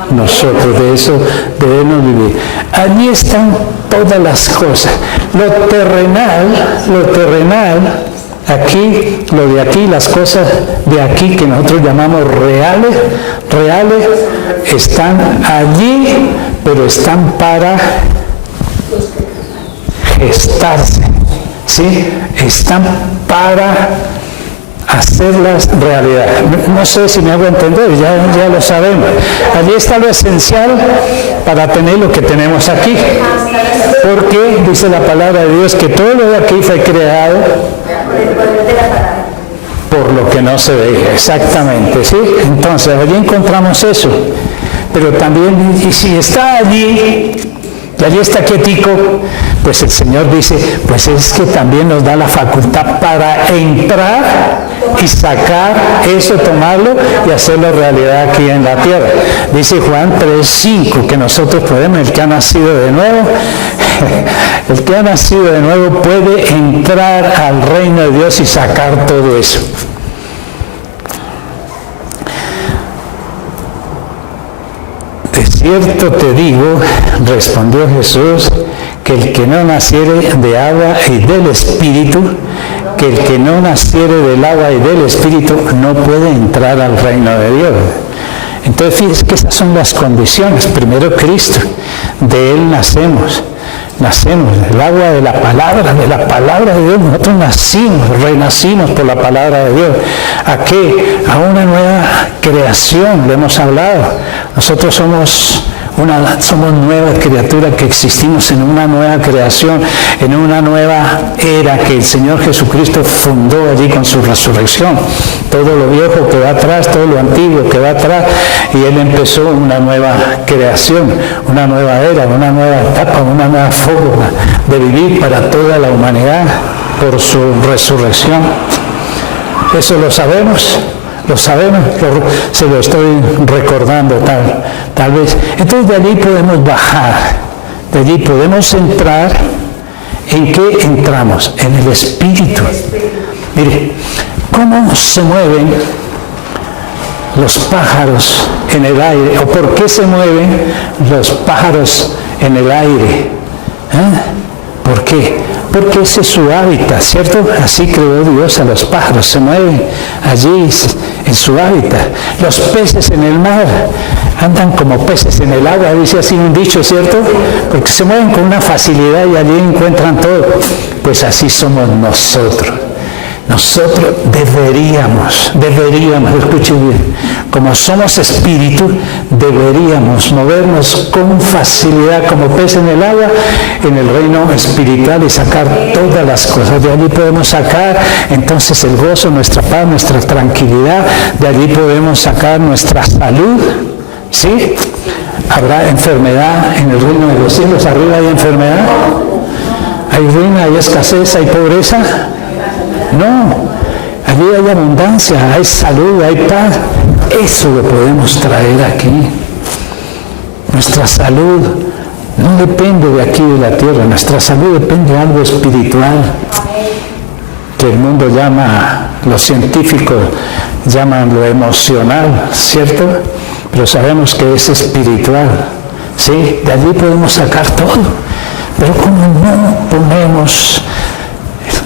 Nosotros de eso debemos vivir. Allí están todas las cosas. Lo terrenal, aquí, lo de aquí, las cosas de aquí que nosotros llamamos reales, están allí, pero están para gestarse, ¿sí? Están para hacerlas realidad. No sé si me hago entender, ya lo sabemos. Allí está lo esencial para tener lo que tenemos aquí. Porque dice la palabra de Dios que todo lo de aquí fue creado por lo que no se ve. Exactamente, ¿sí? Entonces, allí encontramos eso. Pero también, y si está allí, y allí está quietico, pues el Señor dice, pues es que también nos da la facultad para entrar y sacar eso, tomarlo y hacerlo realidad aquí en la tierra. Dice Juan 3:5 que nosotros podemos, el que ha nacido de nuevo, el que ha nacido de nuevo puede entrar al reino de Dios y sacar todo eso. De cierto te digo, respondió Jesús, que el que no naciere de agua y del Espíritu, que el que no naciere del agua y del Espíritu no puede entrar al reino de Dios. Entonces fíjense que esas son las condiciones. Primero Cristo, de Él nacemos del agua de la palabra de Dios. Nosotros renacimos por la palabra de Dios. ¿A qué? A una nueva creación, lo hemos hablado. Nosotros somos nueva criatura que existimos en una nueva creación, en una nueva era que el Señor Jesucristo fundó allí con su resurrección. Todo lo viejo quedó atrás, todo lo antiguo quedó atrás y Él empezó una nueva creación, una nueva era, una nueva etapa, una nueva forma de vivir para toda la humanidad por su resurrección. Eso lo sabemos. Se lo estoy recordando tal vez. Entonces de allí podemos bajar, de allí podemos entrar. ¿En qué entramos? En el Espíritu. Mire, ¿cómo se mueven los pájaros en el aire? ¿O por qué se mueven los pájaros en el aire? ¿Por qué? Porque ese es su hábitat, ¿cierto? Así creó Dios a los pájaros, se mueven allí en su hábitat. Los peces en el mar andan como peces en el agua, dice así un dicho, ¿cierto? Porque se mueven con una facilidad y allí encuentran todo. Pues así somos nosotros. Nosotros deberíamos, escuchen bien, como somos espíritu, deberíamos movernos con facilidad como pez en el agua en el reino espiritual y sacar todas las cosas. De allí podemos sacar entonces el gozo, nuestra paz, nuestra tranquilidad. De allí podemos sacar nuestra salud. ¿Sí? ¿Habrá enfermedad en el reino de los cielos? ¿Arriba hay enfermedad? ¿Hay ruina, hay escasez, hay pobreza? No, allí hay abundancia, hay salud, hay paz. Eso lo podemos traer aquí. Nuestra salud no depende de aquí de la tierra, nuestra salud depende de algo espiritual que el mundo llama, los científicos llaman lo emocional, ¿cierto? Pero sabemos que es espiritual, ¿sí? De allí podemos sacar todo. Pero como no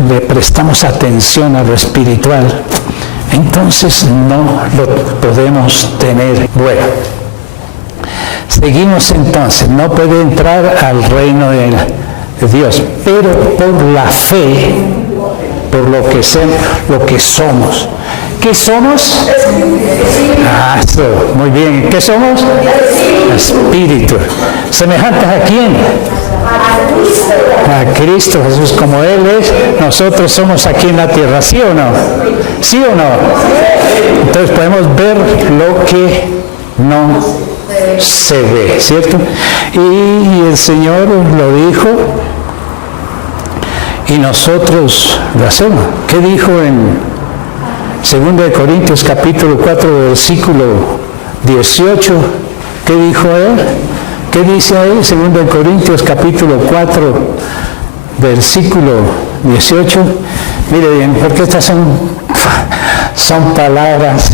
le prestamos atención a lo espiritual, entonces no lo podemos tener. Bueno, seguimos entonces. No puede entrar al reino de Dios, pero por la fe, por lo que somos. ¿Qué somos? Eso, muy bien. ¿Qué somos? Espíritu. ¿Semejantes a quién? A Cristo Jesús. Como Él es, nosotros somos aquí en la tierra. ¿Sí o no? ¿Sí o no? Entonces podemos ver lo que no se ve, ¿cierto? Y el Señor lo dijo y nosotros lo hacemos. ¿Qué dijo en 2 Corintios capítulo 4 versículo 18? ¿Qué dijo él? ¿Qué dice ahí? 2 Corintios capítulo 4 versículo 18. Mire bien, porque estas son palabras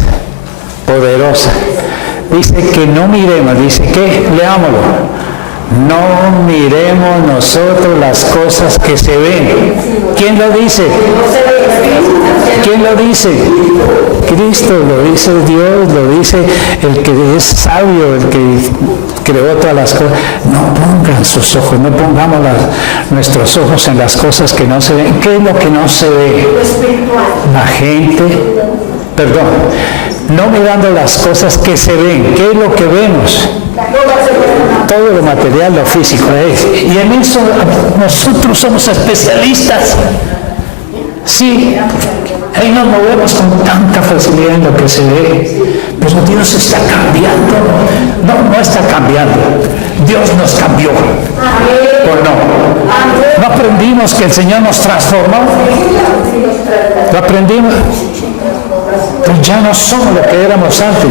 poderosas. Dice que no miremos, dice que, leámoslo, no miremos nosotros las cosas que se ven. ¿Quién lo dice? ¿Quién lo dice? Cristo, lo dice Dios, lo dice el que es sabio, el que creó todas las cosas. No pongan sus ojos, no pongamos nuestros ojos en las cosas que no se ven. ¿Qué es lo que no se ve? La gente, perdón, no mirando las cosas que se ven. ¿Qué es lo que vemos? Todo lo material, lo físico es. Y en eso nosotros somos especialistas. Sí, ahí nos movemos con tanta facilidad en lo que se ve. Pero Dios está cambiando. No está cambiando. Dios nos cambió. ¿O no? ¿No aprendimos que el Señor nos transformó? ¿Lo aprendimos? Pues ya no somos lo que éramos antes.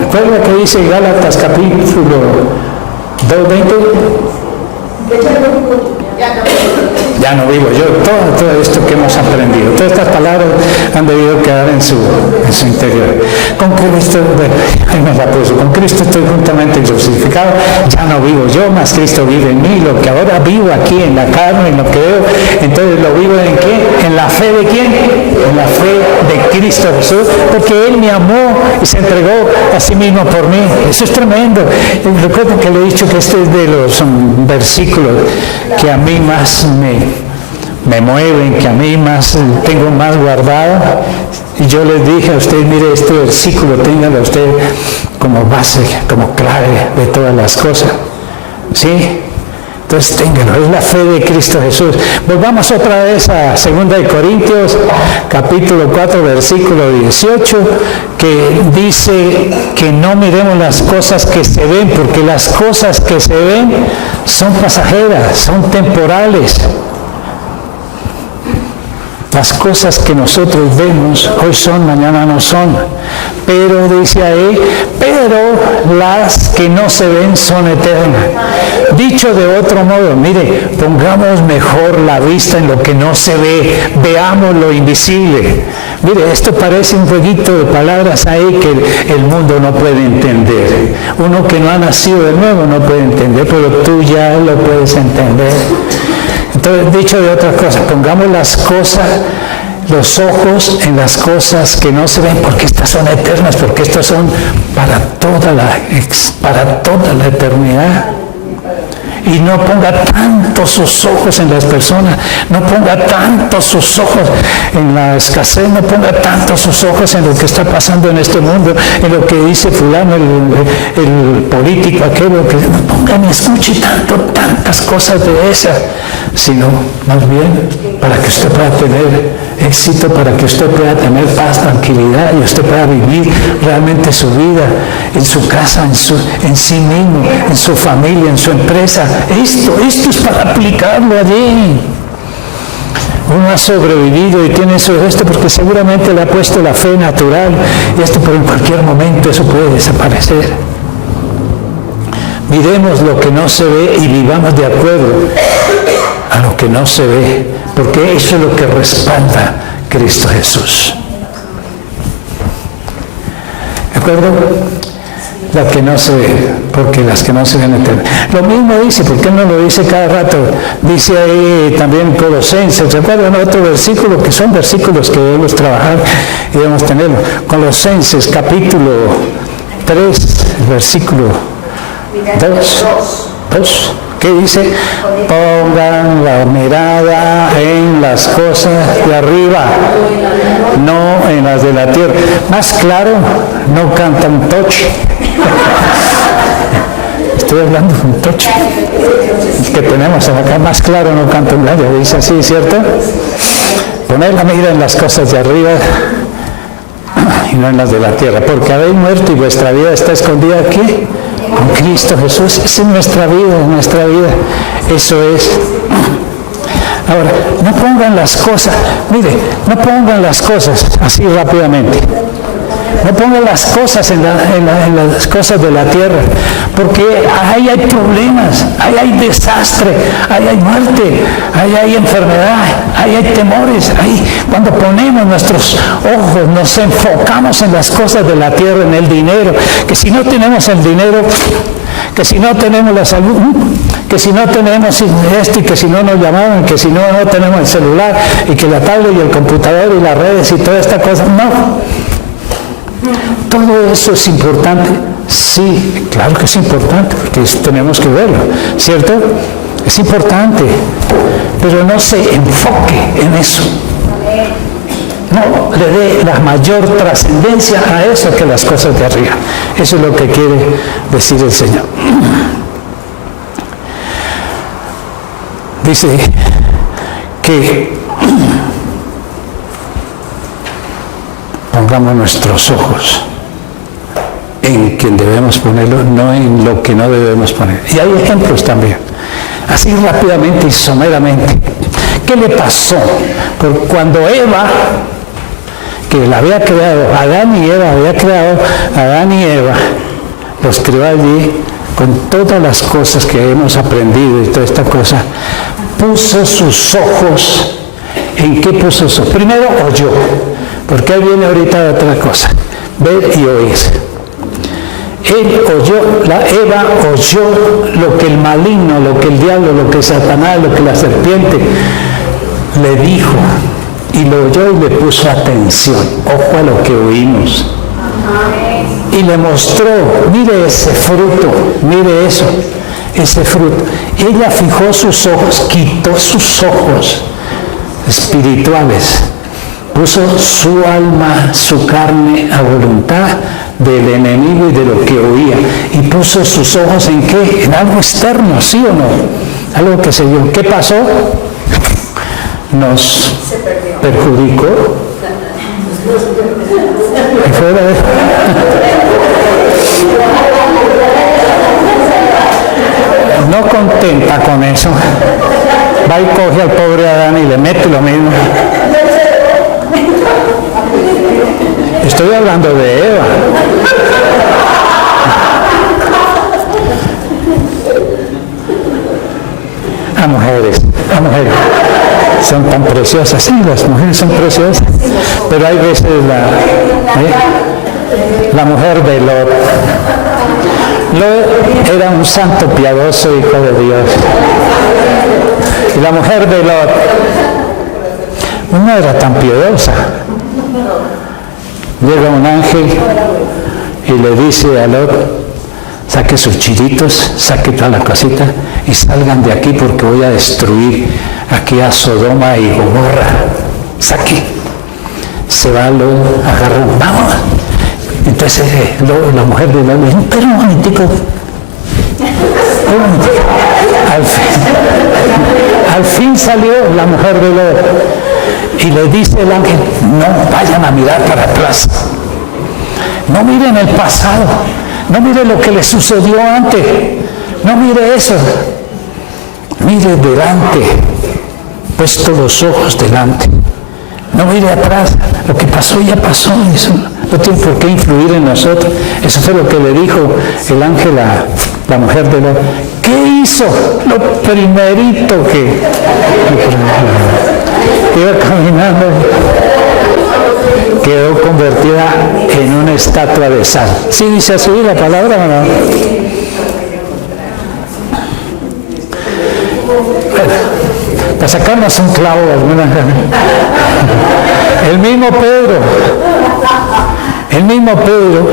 ¿Recuerda que dice Gálatas capítulo 2:20? Ya no vivo yo. Todo esto que hemos aprendido, todas estas palabras han debido quedar en su interior. Con Cristo, ahí me la puso, con Cristo estoy juntamente crucificado. Ya no vivo yo, más Cristo vive en mí. Lo que ahora vivo aquí en la carne, en lo que veo, entonces lo vivo ¿en qué? ¿En la fe de quién? En la fe de Cristo Jesús, porque Él me amó y se entregó a sí mismo por mí. Eso es tremendo. Recuerden que le he dicho que este es de los versículos que a mí más me mueven, que a mí más tengo más guardado. Y yo les dije a usted, mire, este versículo téngalo usted como base, como clave de todas las cosas. ¿Sí? Entonces téngalo, es la fe de Cristo Jesús. Volvamos otra vez a 2 Corintios, capítulo 4, versículo 18, que dice que no miremos las cosas que se ven, porque las cosas que se ven son pasajeras, son temporales. Las cosas que nosotros vemos hoy son, mañana no son. Pero dice ahí, pero las que no se ven son eternas. Dicho de otro modo, mire, pongamos mejor la vista en lo que no se ve, veamos lo invisible. Mire, esto parece un jueguito de palabras ahí que el mundo no puede entender. Uno que no ha nacido de nuevo no puede entender, pero tú ya lo puedes entender. Entonces, dicho de otras cosas, pongamos las cosas, los ojos en las cosas que no se ven, porque estas son eternas, porque estas son para toda la eternidad. y no ponga tanto sus ojos en las personas, no ponga tanto sus ojos en la escasez, no ponga tanto sus ojos en lo que está pasando en este mundo, en lo que dice fulano, el político, aquello, que no ponga ni escuche tantas cosas de esas, sino más bien para que usted pueda tener éxito, para que usted pueda tener paz, tranquilidad, y usted pueda vivir realmente su vida en su casa, en sí mismo, en su familia, en su empresa. Esto es para aplicarlo allí. Uno ha sobrevivido y tiene eso esto porque seguramente le ha puesto la fe natural, y esto, pero en cualquier momento eso puede desaparecer. Miremos lo que no se ve y vivamos de acuerdo a lo que no se ve, porque eso es lo que respalda Cristo Jesús. ¿De acuerdo? La que no se ve, porque las que no se ven eternas. Lo mismo dice, ¿por qué no lo dice cada rato? Dice ahí también Colosenses, ¿recuerdan otro versículo? Que son versículos que debemos trabajar y debemos tenerlo. Colosenses capítulo 3, versículo 2. ¿Qué dice? Pongan la mirada en las cosas de arriba, no en las de la tierra. Más claro, no cantan touch. Estoy hablando de un touch que tenemos acá. Más claro, no cantan nada. Dice así, ¿cierto? Poner la mira en las cosas de arriba y no en las de la tierra, porque habéis muerto y vuestra vida está escondida aquí con Cristo Jesús. Esa es nuestra vida, eso es. Ahora, no pongan las cosas, mire, no pongan las cosas así rápidamente. No pongan las cosas en las cosas de la tierra, porque ahí hay problemas, ahí hay desastre, ahí hay muerte, ahí hay enfermedad, ahí hay temores. Ahí, cuando ponemos nuestros ojos, nos enfocamos en las cosas de la tierra, en el dinero, que si no tenemos el dinero, que si no tenemos la salud, que si no tenemos esto, y que si no nos llamaban, que si no tenemos el celular, y que la tablet y el computador y las redes y toda esta cosa, no. ¿Todo eso es importante? Sí, claro que es importante, porque tenemos que verlo, ¿cierto? Es importante, pero no se enfoque en eso. No le dé la mayor trascendencia a eso que las cosas de arriba. Eso es lo que quiere decir el Señor. Dice que pongamos nuestros ojos en quien debemos ponerlo, no en lo que no debemos poner. Y hay ejemplos también. Así rápidamente y someramente. ¿Qué le pasó? Porque cuando Eva, que la había creado, Adán y Eva, los creó allí con todas las cosas que hemos aprendido y toda esta cosa, puso sus ojos. ¿En qué puso sus ojos? Primero oyó, porque ahí viene ahorita otra cosa, ver y oír. Eva oyó lo que el maligno, lo que el diablo, lo que Satanás, lo que la serpiente le dijo, y lo oyó y le puso atención. Ojo a lo que oímos. Y le mostró, mire ese fruto, mire eso, ese fruto. Ella fijó sus ojos, quitó sus ojos espirituales, puso su alma, su carne a voluntad del enemigo y de lo que oía, y puso sus ojos ¿en qué? En algo externo, ¿sí o no? Algo que se dio. ¿Qué pasó? Nos perjudicó. Y fuera de... No contenta con eso, va y coge al pobre Adán y le mete lo mismo. Estoy hablando de Eva. A mujeres. Son tan preciosas. Sí, las mujeres son preciosas. Pero hay veces la mujer de Lot. Lot era un santo piadoso hijo de Dios. Y la mujer de Lot no era tan piadosa. Llega un ángel y le dice a Lot, saque sus chilitos, saque toda la cosita y salgan de aquí porque voy a destruir aquí a Sodoma y Gomorra. Saque. Se va, lo agarran, vamos. Entonces la mujer de Lot le dice, pero un momentico. Al fin salió la mujer de Lot y le dice el ángel, no vayan a mirar para atrás. No miren el pasado. No mire lo que le sucedió antes. No mire eso. Mire delante. Puesto los ojos delante. No mire atrás. Lo que pasó ya pasó. Eso no tiene por qué influir en nosotros. Eso fue lo que le dijo el ángel a la mujer de Lot. ¿Qué hizo? Lo primerito que iba caminando. Quedó convertida en una estatua de sal. ¿Sí dice así la palabra o no? Bueno, para sacarnos un clavo alguna. El mismo Pedro,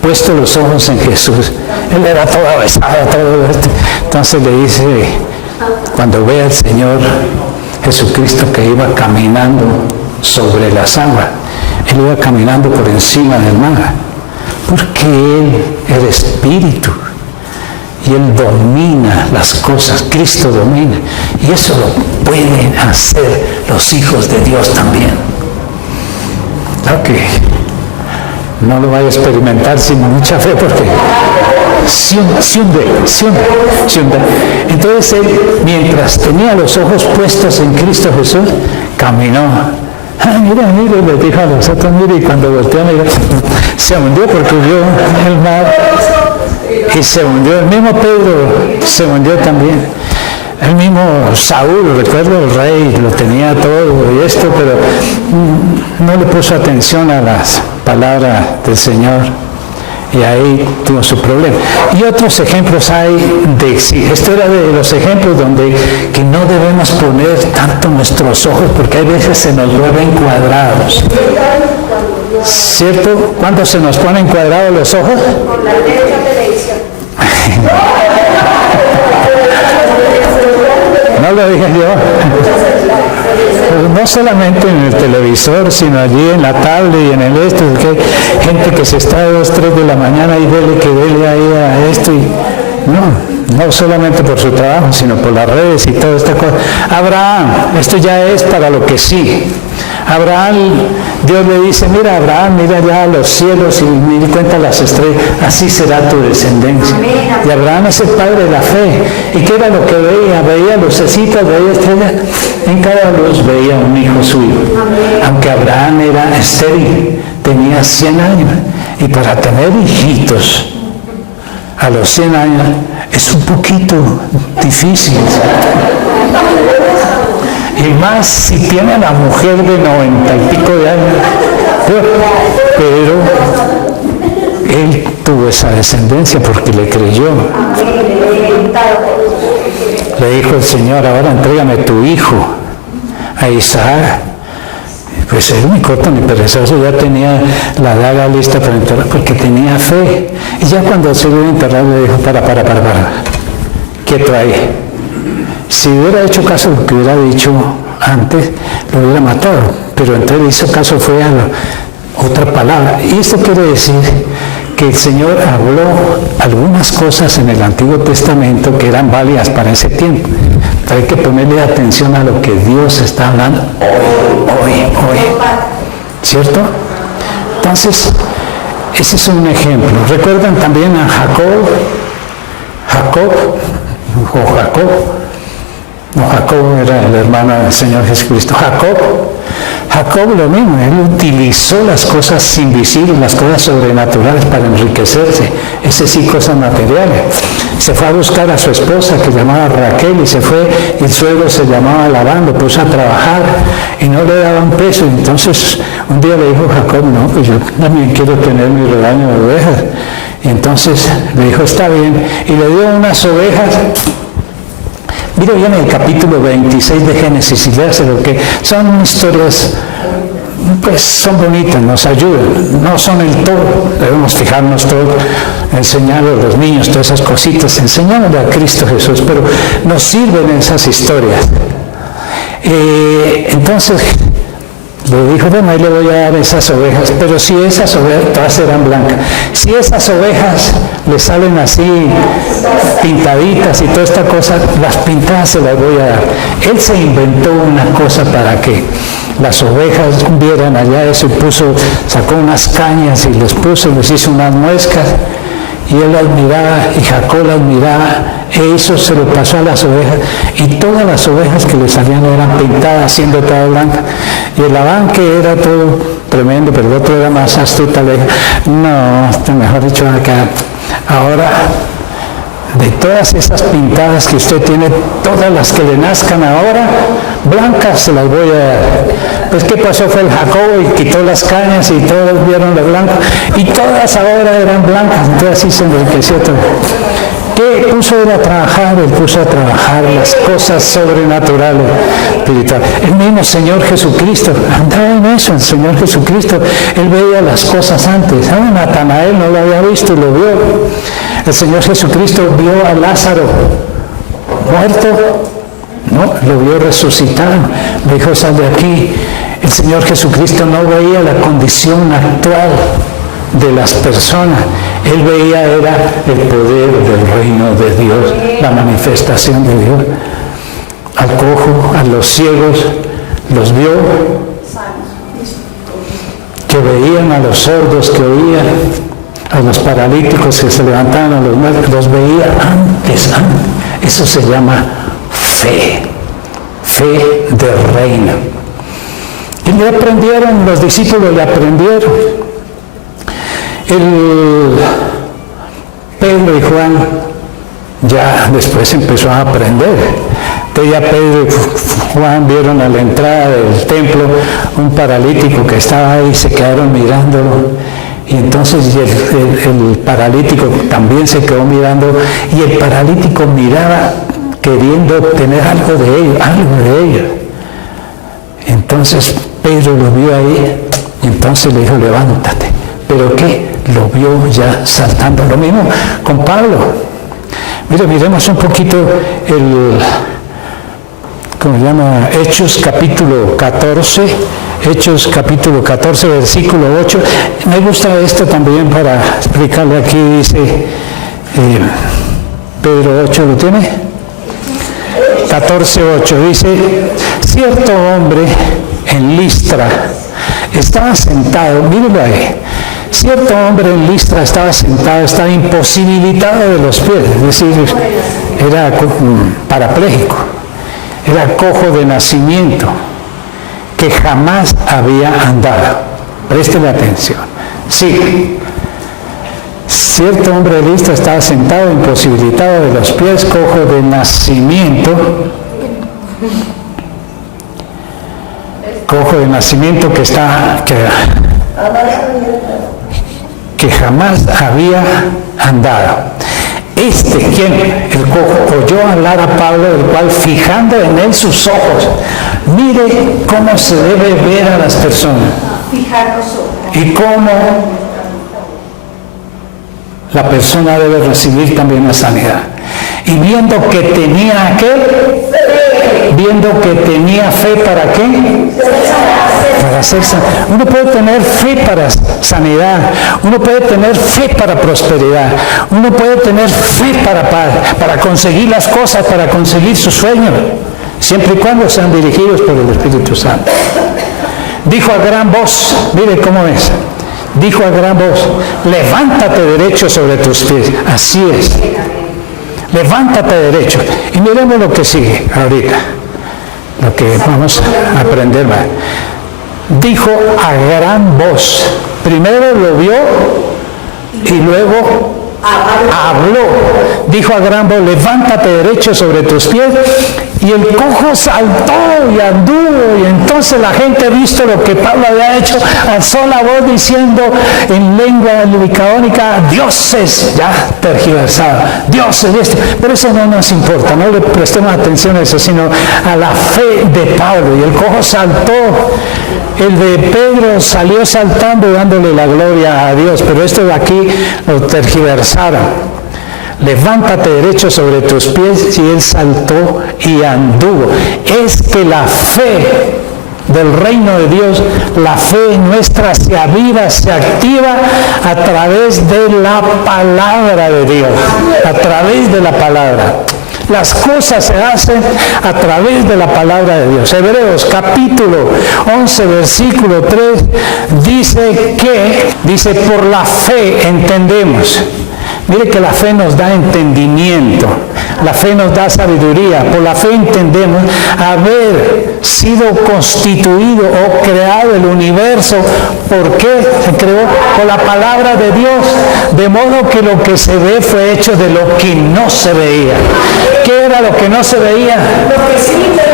puesto los ojos en Jesús, él era todo besado, todo esto. Entonces le dice, cuando ve al Señor Jesucristo que iba caminando sobre las aguas, él iba caminando por encima del mar, porque él era espíritu y él domina las cosas, Cristo domina, y eso lo pueden hacer los hijos de Dios también. Claro que no lo vaya a experimentar sin mucha fe, porque se hunde. Entonces él, mientras tenía los ojos puestos en Cristo Jesús, caminó. Mire, le dijo a los otros, mire, y cuando volteó a mirar, se hundió porque vio el mar y se hundió. El mismo Pedro se hundió también. El mismo Saúl, recuerdo, el rey, lo tenía todo y esto, pero no le puso atención a las palabras del Señor. Y ahí tuvo su problema. Y otros ejemplos hay esto era de los ejemplos donde que no debemos poner tanto nuestros ojos porque hay veces se nos vuelven cuadrados. ¿Cierto? ¿Cuándo se nos ponen cuadrados los ojos? Por la televisión. No lo dije yo. No solamente en el televisor, sino allí en la tablet y en el esto, porque hay gente que se está a 2, 3 de la mañana y dele ahí a esto y no solamente por su trabajo, sino por las redes y toda esta cosa. Abraham, esto ya es para lo que sí. Abraham, Dios le dice, mira Abraham, mira ya los cielos y mira, cuenta las estrellas, así será tu descendencia. Y Abraham es el padre de la fe. ¿Y qué era lo que veía? Veía lucecitas, veía estrellas, en cada luz veía un hijo suyo. Aunque Abraham era estéril, tenía 100 años, y para tener hijitos a los 100 años es un poquito difícil. Y más si tiene a la mujer de 90 y pico de años. Pero él tuvo esa descendencia porque le creyó. Le dijo el Señor, ahora entrégame tu hijo a Isaac. Pues él ni corto ni perezoso, ya tenía la daga lista para enterrar porque tenía fe. Y ya cuando se iba a enterrar le dijo, para. Quieto ahí. Si hubiera hecho caso de lo que hubiera dicho antes, lo hubiera matado. Pero entonces hizo caso fue a otra palabra. Y esto quiere decir que el Señor habló algunas cosas en el Antiguo Testamento que eran válidas para ese tiempo. Hay que ponerle atención a lo que Dios está hablando hoy. ¿Cierto? Entonces, ese es un ejemplo. ¿Recuerdan también a Jacob era el hermano del Señor Jesucristo. Jacob lo mismo, él utilizó las cosas invisibles, las cosas sobrenaturales para enriquecerse, ese sí, cosas materiales. Se fue a buscar a su esposa que se llamaba Raquel y se fue, y el suegro se llamaba Labán, lo puso a trabajar y no le daban peso. Entonces un día le dijo Jacob, no, pues yo también quiero tener mi rebaño de ovejas. Y entonces le dijo, está bien, y le dio unas ovejas. Mira bien el capítulo 26 de Génesis y léase lo que son historias pues son bonitas, nos ayudan, no son el todo, debemos fijarnos todo, enseñarle a los niños todas esas cositas, enseñarle a Cristo Jesús, pero nos sirven esas historias. Entonces le dijo, bueno, ahí le voy a dar esas ovejas, pero si esas ovejas, todas serán blancas, si esas ovejas le salen así pintaditas y toda esta cosa, las pintadas se las voy a dar. Él se inventó una cosa para que las ovejas vieran allá eso y sacó unas cañas y les hizo unas muescas, y él las miraba y Jacob las miraba, e eso se lo pasó a las ovejas, y todas las ovejas que le salían eran pintadas, siendo todas blancas, y el Labán, que era todo tremendo, pero el otro era más astuta, le dijo, no, mejor dicho acá, ahora de todas esas pintadas que usted tiene, todas las que le nazcan ahora, blancas se las voy a dar. Pues ¿qué pasó? Fue el Jacobo y quitó las cañas y todos vieron lo blanco, y todas ahora eran blancas, entonces así se enriqueció todo. ¿Qué puso él a trabajar? Él puso a trabajar las cosas sobrenaturales, espirituales. El mismo Señor Jesucristo, andaba en eso, el Señor Jesucristo, él veía las cosas antes. Natanael no lo había visto y lo vio. El Señor Jesucristo vio a Lázaro muerto, no, lo vio resucitado, le dijo, sal de aquí. El Señor Jesucristo no veía la condición actual de las personas, él veía era el poder del reino de Dios, la manifestación de Dios. Al cojo, a los ciegos, los vio, que veían, a los sordos que oían, a los paralíticos que se levantaban, a los muertos, los veía antes. Eso se llama fe de reino. Y le aprendieron, los discípulos le aprendieron. Pedro y Juan ya después empezó a aprender. Entonces ya Pedro y Juan vieron a la entrada del templo un paralítico que estaba ahí, se quedaron mirándolo. Y entonces el paralítico también se quedó mirando, y el paralítico miraba queriendo obtener algo de ellos. Entonces Pedro lo vio ahí, y entonces le dijo, levántate. ¿Pero qué? Lo vio ya saltando. Lo mismo con Pablo. Mire, miremos un poquito ¿cómo se llama? Hechos capítulo 14. Hechos capítulo 14, versículo 8. Me gusta esto también para explicarle aquí, dice Pedro 8, ¿lo tiene? 14, 8, dice, cierto hombre en Listra estaba sentado, míralo ahí, cierto hombre en Listra estaba sentado, estaba imposibilitado de los pies, es decir, era parapléjico, era cojo de nacimiento, que jamás había andado. Préstele atención. Sí. Cierto hombre de Listra estaba sentado, imposibilitado de los pies, cojo de nacimiento. Cojo de nacimiento que jamás había andado. ¿Quién? El cojo oyó hablar a Pablo, el cual, fijando en él sus ojos, mire cómo se debe ver a las personas y cómo la persona debe recibir también la sanidad. Y viendo que tenía fe, ¿para qué? Para ser sanidad. Uno puede tener fe para sanidad, uno puede tener fe para prosperidad, uno puede tener fe para conseguir las cosas, para conseguir sus sueños, siempre y cuando sean dirigidos por el Espíritu Santo. Dijo a gran voz, mire cómo es, dijo a gran voz, levántate derecho sobre tus pies. Así es, levántate derecho. Y miremos lo que sigue ahorita, lo que vamos a aprender más. Dijo a gran voz. Primero lo vio y luego Habló, dijo a gran voz, levántate derecho sobre tus pies, y el cojo saltó y anduvo, y entonces la gente, visto lo que Pablo había hecho, alzó la voz diciendo en lengua licaónica, dioses, ya tergiversada, dioses, pero eso no nos importa, no le prestemos atención a eso, sino a la fe de Pablo. Y el cojo saltó, el de Pedro salió saltando dándole la gloria a Dios, pero esto de aquí lo tergiversaron. Levántate derecho sobre tus pies, y él saltó y anduvo. Es que la fe del reino de Dios, la fe nuestra se aviva, se activa a través de la palabra de Dios, a través de la palabra. Las cosas se hacen a través de la palabra de Dios. Hebreos capítulo 11, versículo 3, dice, por la fe entendemos. Mire que la fe nos da entendimiento, la fe nos da sabiduría. Por la fe entendemos haber sido constituido o creado el universo. ¿Por qué se creó? Por la palabra de Dios. De modo que lo que se ve fue hecho de lo que no se veía. ¿Qué era lo que no se veía?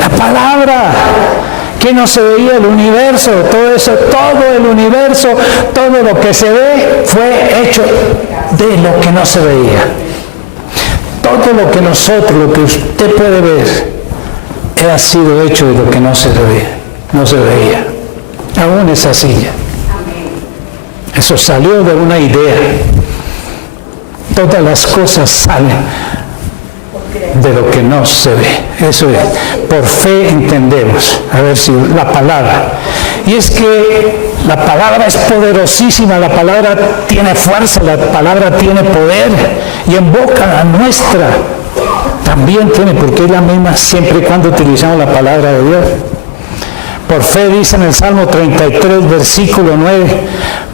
La palabra. Que no se veía el universo, todo eso, todo el universo, todo lo que se ve fue hecho de lo que no se veía. Todo lo que nosotros, lo que usted puede ver, ha sido hecho de lo que no se veía. Aún esa silla. Eso salió de una idea. Todas las cosas salen de lo que no se ve. Eso es, por fe entendemos. A ver si la palabra. Y es que la palabra es poderosísima, la palabra tiene fuerza, la palabra tiene poder, y en boca nuestra también tiene, porque es la misma siempre y cuando utilizamos la palabra de Dios. Por fe dice en el Salmo 33, versículo 9,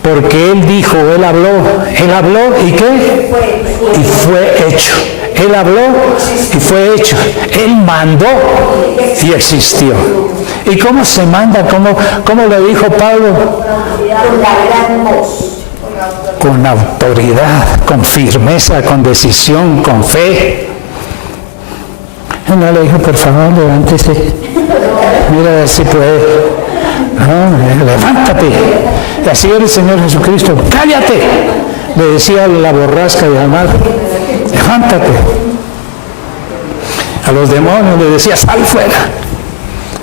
porque Él dijo, Él habló, ¿y qué? Y fue hecho. Él habló y fue hecho. Él mandó y existió. ¿Y cómo se manda? ¿Cómo le dijo Pablo? Con la gran voz. Con autoridad, con firmeza, con decisión, con fe. No le dijo, por favor, levántese. Mira a ver si puede. No, levántate. Y así era el Señor Jesucristo. ¡Cállate! Le decía a la borrasca y al mar. Levántate. A los demonios le decía, sal fuera.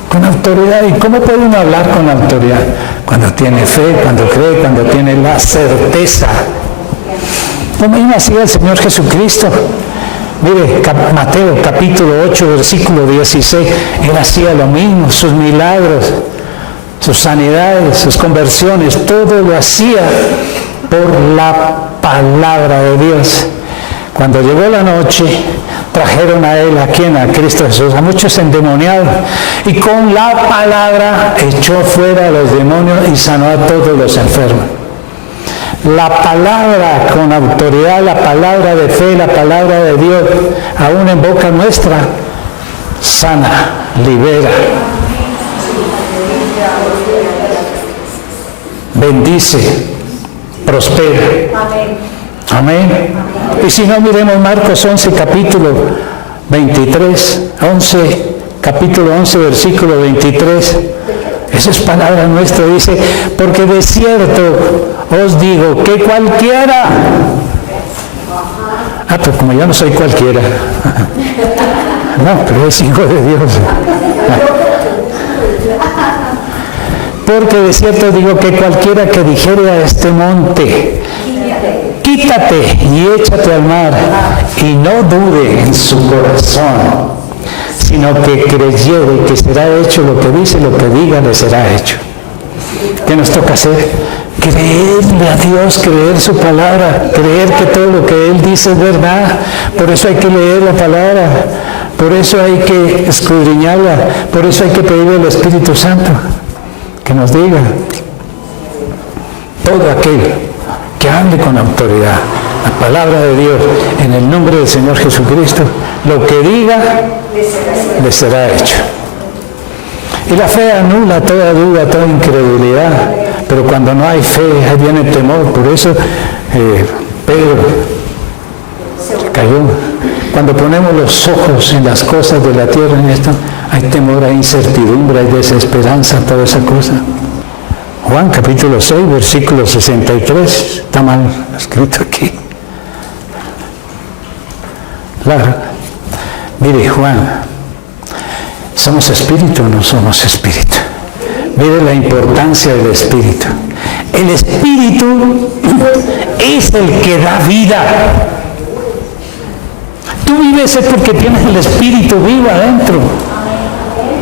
Con autoridad. ¿Y cómo puede uno hablar con autoridad? Cuando tiene fe, cuando cree, cuando tiene la certeza. Lo mismo hacía el Señor Jesucristo. Mire, Mateo capítulo 8, versículo 16, Él hacía lo mismo, sus milagros, sus sanidades, sus conversiones, todo lo hacía por la palabra de Dios. Cuando llegó la noche, trajeron a Él, ¿a quién? A Cristo Jesús, a muchos endemoniados, y con la palabra echó fuera a los demonios y sanó a todos los enfermos. La palabra con autoridad, la palabra de fe, la palabra de Dios, aún en boca nuestra, sana, libera, bendice, prospera. Amén. Y si no, miremos Marcos 11, capítulo 23, 11, capítulo 11, versículo 23. Esa es palabra nuestra, dice, porque de cierto os digo que cualquiera, pero como yo no soy cualquiera, no, pero es hijo de Dios. Porque de cierto digo que cualquiera que dijere a este monte, quítate y échate al mar, y no dude en su corazón, sino que creyere que será hecho lo que dice, lo que diga le será hecho. ¿Qué nos toca hacer? Creerle a Dios, creer su palabra, creer que todo lo que Él dice es verdad. Por eso hay que leer la palabra, por eso hay que escudriñarla, por eso hay que pedirle al Espíritu Santo que nos diga todo aquel que hable con autoridad. La palabra de Dios, en el nombre del Señor Jesucristo, lo que diga le será hecho. Y la fe anula toda duda, toda incredulidad, pero cuando no hay fe, ahí viene el temor. Por eso Pedro cayó. Cuando ponemos los ojos en las cosas de la tierra, en esto, hay temor, hay incertidumbre, hay desesperanza, toda esa cosa. Juan capítulo 6, versículo 63, está mal escrito aquí. Claro. Mire, Juan, ¿somos espíritu o no somos espíritu? Mire la importancia del espíritu. El espíritu es el que da vida. Tú vives es porque tienes el espíritu vivo adentro.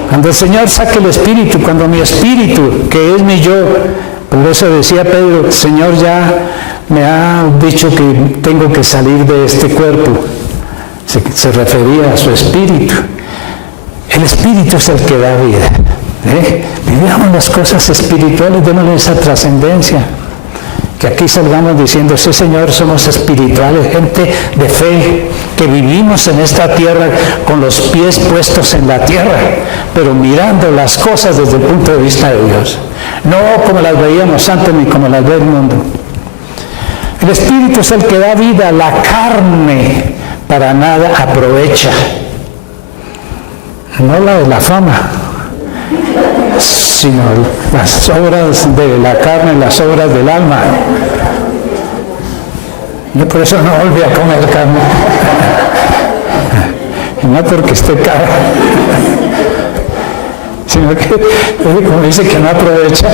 Cuando el Señor saque el espíritu, cuando mi espíritu, que es mi yo, por eso decía Pedro, Señor ya me ha dicho que tengo que salir de este cuerpo. Se refería a su espíritu. El espíritu es el que da vida. Vivamos las cosas espirituales, démosle esa trascendencia. Que aquí salgamos diciendo, sí Señor, somos espirituales, gente de fe, que vivimos en esta tierra con los pies puestos en la tierra, pero mirando las cosas desde el punto de vista de Dios. No como las veíamos antes ni como las ve el mundo. El espíritu es el que da vida, la carne para nada aprovecha. No la de la fama, sino las obras de la carne, las obras del alma. Yo por eso no volví a comer carne. No porque esté cara, sino que, como dice que no aprovecha,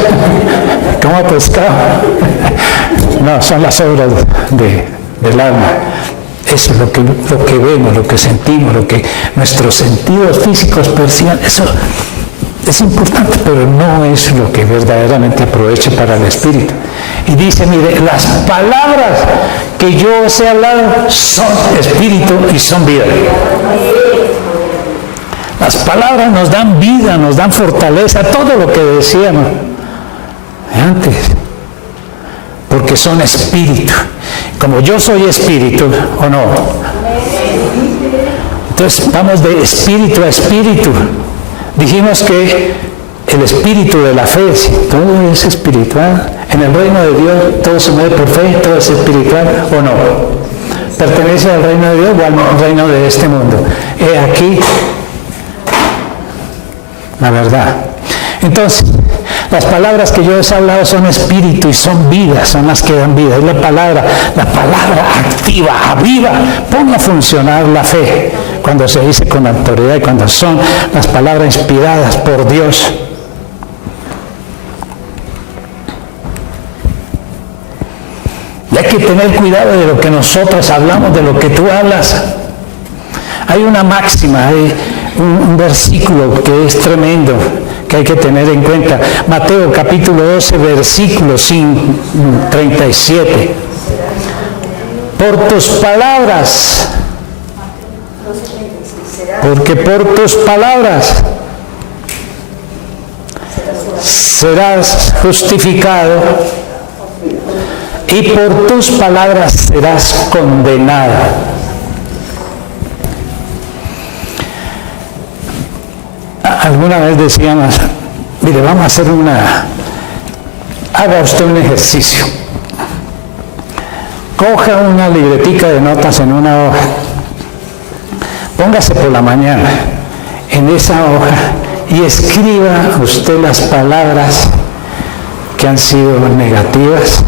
como pescado. No, son las obras del alma. Eso es lo que vemos, lo que sentimos, lo que nuestros sentidos físicos perciben. Eso es importante, pero no es lo que verdaderamente aprovecha para el espíritu. Y dice, mire, las palabras que yo os he hablado son espíritu y son vida. Las palabras nos dan vida, nos dan fortaleza, todo lo que decíamos antes, porque son espíritu. Como yo soy espíritu, ¿o no? Entonces vamos de espíritu a espíritu. Dijimos que el espíritu de la fe, todo es espiritual. En el reino de Dios todo se mueve por fe, todo es espiritual, ¿o no? ¿Pertenece al reino de Dios o al reino de este mundo? He aquí la verdad. Entonces, las palabras que yo os he hablado son espíritu y son vida, son las que dan vida. Es la palabra activa, aviva, pone a funcionar la fe. Cuando se dice con autoridad y cuando son las palabras inspiradas por Dios. Y hay que tener cuidado de lo que nosotros hablamos, de lo que tú hablas. Hay una máxima, hay un versículo que es tremendo, que hay que tener en cuenta. Mateo capítulo 12, versículo 37. Por tus palabras, porque por tus palabras serás justificado y por tus palabras serás condenado. Alguna vez decíamos, mire, vamos a hacer haga usted un ejercicio. Coja una libretica de notas en una hoja. Póngase por la mañana en esa hoja y escriba usted las palabras que han sido negativas,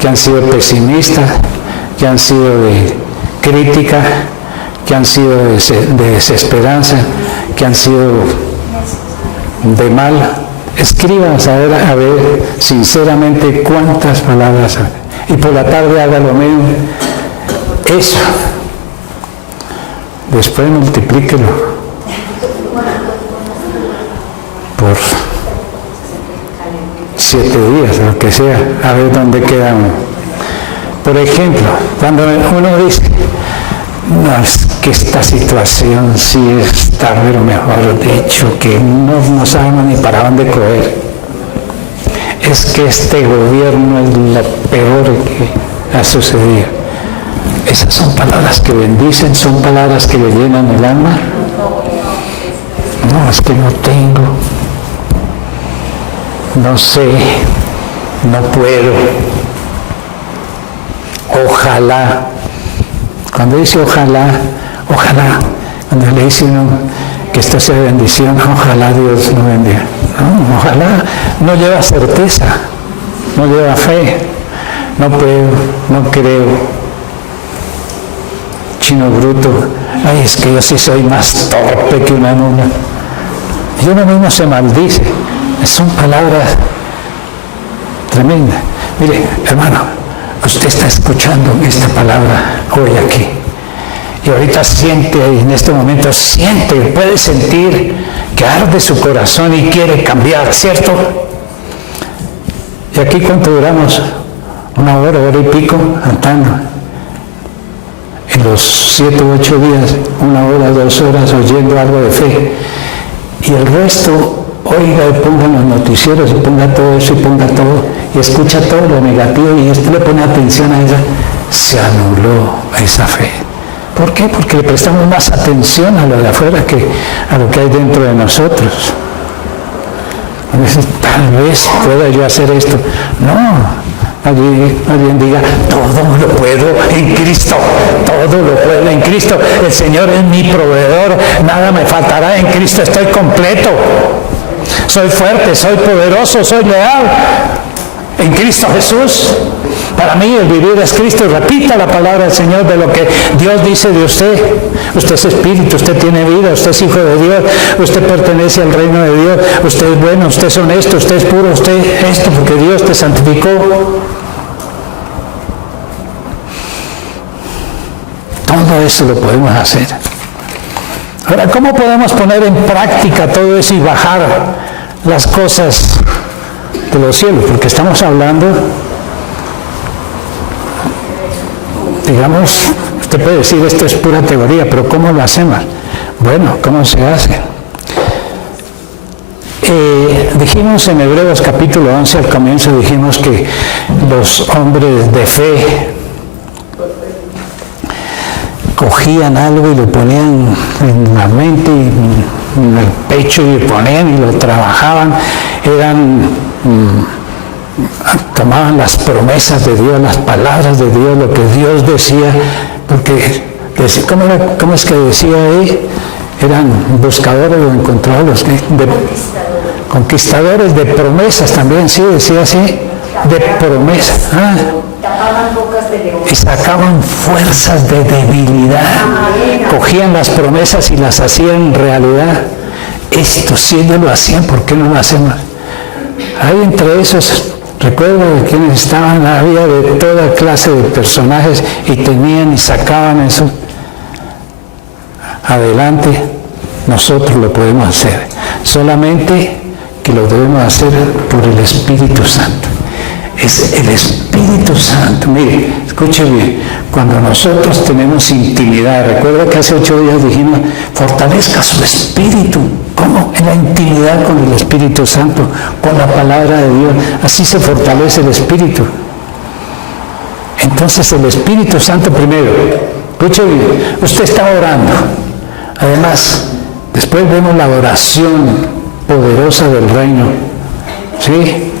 que han sido pesimistas, que han sido de crítica, que han sido de desesperanza, que han sido de mal. Escriba a ver sinceramente cuántas palabras hay. Y por la tarde haga lo mismo. Eso. Después multiplíquelo por 7 días, lo que sea, a ver dónde queda uno. Por ejemplo, cuando uno dice, no, es que esta situación sí está, pero mejor dicho, que no sabemos ni para dónde coger. Es que este gobierno es lo peor que ha sucedido. Esas son palabras que bendicen, son palabras que le llenan el alma. No, es que no tengo, no sé, no puedo, ojalá. Cuando dice ojalá, cuando le dice uno que esto sea bendición, ojalá Dios lo bendiga. No, ojalá no lleva certeza, no lleva fe, no puedo, no creo. Chino bruto, ay, es que yo sí soy más torpe que una mula. Y uno mismo se maldice. Son palabras tremendas. Mire, hermano, usted está escuchando esta palabra hoy aquí. Y ahorita siente, en este momento siente, puede sentir que arde su corazón y quiere cambiar, ¿cierto? ¿Y aquí cuánto duramos? 1 hora, hora y pico, cantando. En los 7 u 8 días, 1 hora, 2 horas oyendo algo de fe. Y el resto, oiga y ponga los noticieros y ponga todo eso y ponga todo y escucha todo lo negativo y usted le pone atención a esa. Se anuló esa fe. ¿Por qué? Porque le prestamos más atención a lo de afuera que a lo que hay dentro de nosotros. A veces, tal vez pueda yo hacer esto. No. Alguien diga, todo lo puedo en Cristo, todo lo puedo en Cristo, el Señor es mi proveedor, nada me faltará, en Cristo estoy completo, soy fuerte, soy poderoso, soy leal, en Cristo Jesús. Para mí el vivir es Cristo. Repita la palabra del Señor de lo que Dios dice de usted. Usted es espíritu, usted tiene vida, usted es hijo de Dios, usted pertenece al reino de Dios, usted es bueno, usted es honesto, usted es puro, usted es esto porque Dios te santificó. Todo eso lo podemos hacer. Ahora, ¿cómo podemos poner en práctica todo eso y bajar las cosas de los cielos? Porque estamos hablando, digamos, usted puede decir esto es pura teoría, pero ¿cómo lo hacemos? Bueno, ¿cómo se hace? Dijimos en Hebreos capítulo 11, al comienzo dijimos que los hombres de fe cogían algo y lo ponían en la mente y en el pecho y lo ponían y lo trabajaban, tomaban las promesas de Dios, las palabras de Dios, lo que Dios decía, porque ¿cómo es que decía ahí? Eran buscadores o encontradores, conquistadores de promesas también, sí, decía así, de promesas. Y sacaban fuerzas de debilidad, cogían las promesas y las hacían realidad. Esto, si ellos lo hacían, ¿por qué no lo hacemos? Hay entre esos, recuerdo de quienes estaban, había de toda clase de personajes y tenían y sacaban eso adelante. Nosotros lo podemos hacer, solamente que lo debemos hacer por el Espíritu Santo. Es el Espíritu Santo. Mire, escuche bien, cuando nosotros tenemos intimidad, recuerda que hace 8 días dijimos, fortalezca su espíritu. ¿Cómo? En la intimidad con el Espíritu Santo, con la palabra de Dios. Así se fortalece el espíritu. Entonces el Espíritu Santo primero, escuche bien, usted está orando. Además, después vemos la oración poderosa del reino. ¿Sí?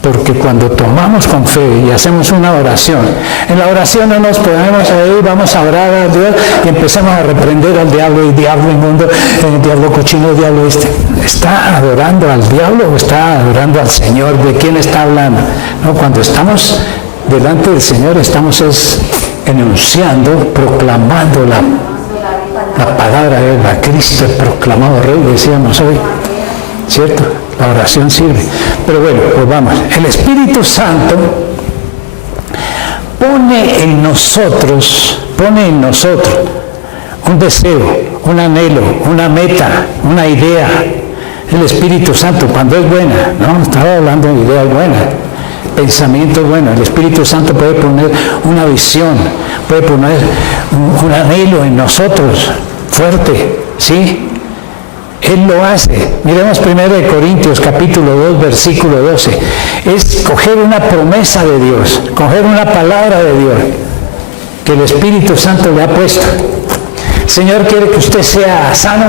Porque cuando tomamos con fe y hacemos una oración, en la oración no nos ponemos ahí, vamos a orar a Dios y empezamos a reprender al diablo, y diablo inmundo, el diablo cochino, el diablo este. ¿Está adorando al diablo o está adorando al Señor? ¿De quién está hablando? No, cuando estamos delante del Señor, estamos enunciando, proclamando la palabra de la Cristo, el proclamado Rey, decíamos hoy, ¿cierto? La oración sirve. Pero bueno, pues vamos. El Espíritu Santo pone en nosotros un deseo, un anhelo, una meta, una idea. El Espíritu Santo, cuando es buena, ¿no? Estaba hablando de ideas buenas, pensamientos buenos. El Espíritu Santo puede poner una visión, puede poner un anhelo en nosotros, fuerte, ¿sí? Él lo hace. Miremos 1 Corintios capítulo 2, versículo 12. Es coger una promesa de Dios, coger una palabra de Dios que el Espíritu Santo le ha puesto. Señor quiere que usted sea sano,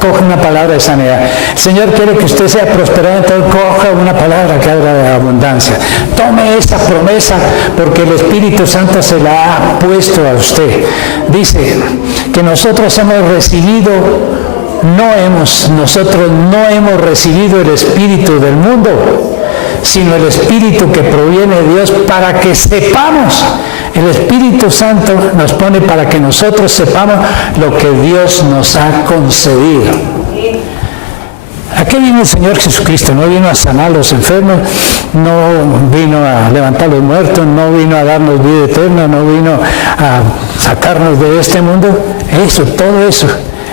coja una palabra de sanidad. Señor quiere que usted sea prosperado, entonces coja una palabra que habla de abundancia. Tome esta promesa porque el Espíritu Santo se la ha puesto a usted. Dice que nosotros hemos recibido, nosotros no hemos recibido el Espíritu del mundo, sino el Espíritu que proviene de Dios para que sepamos. El Espíritu Santo nos pone para que nosotros sepamos lo que Dios nos ha concedido. ¿A qué vino el Señor Jesucristo? No vino a sanar a los enfermos, no vino a levantar a los muertos, no vino a darnos vida eterna, no vino a sacarnos de este mundo. Eso, todo eso.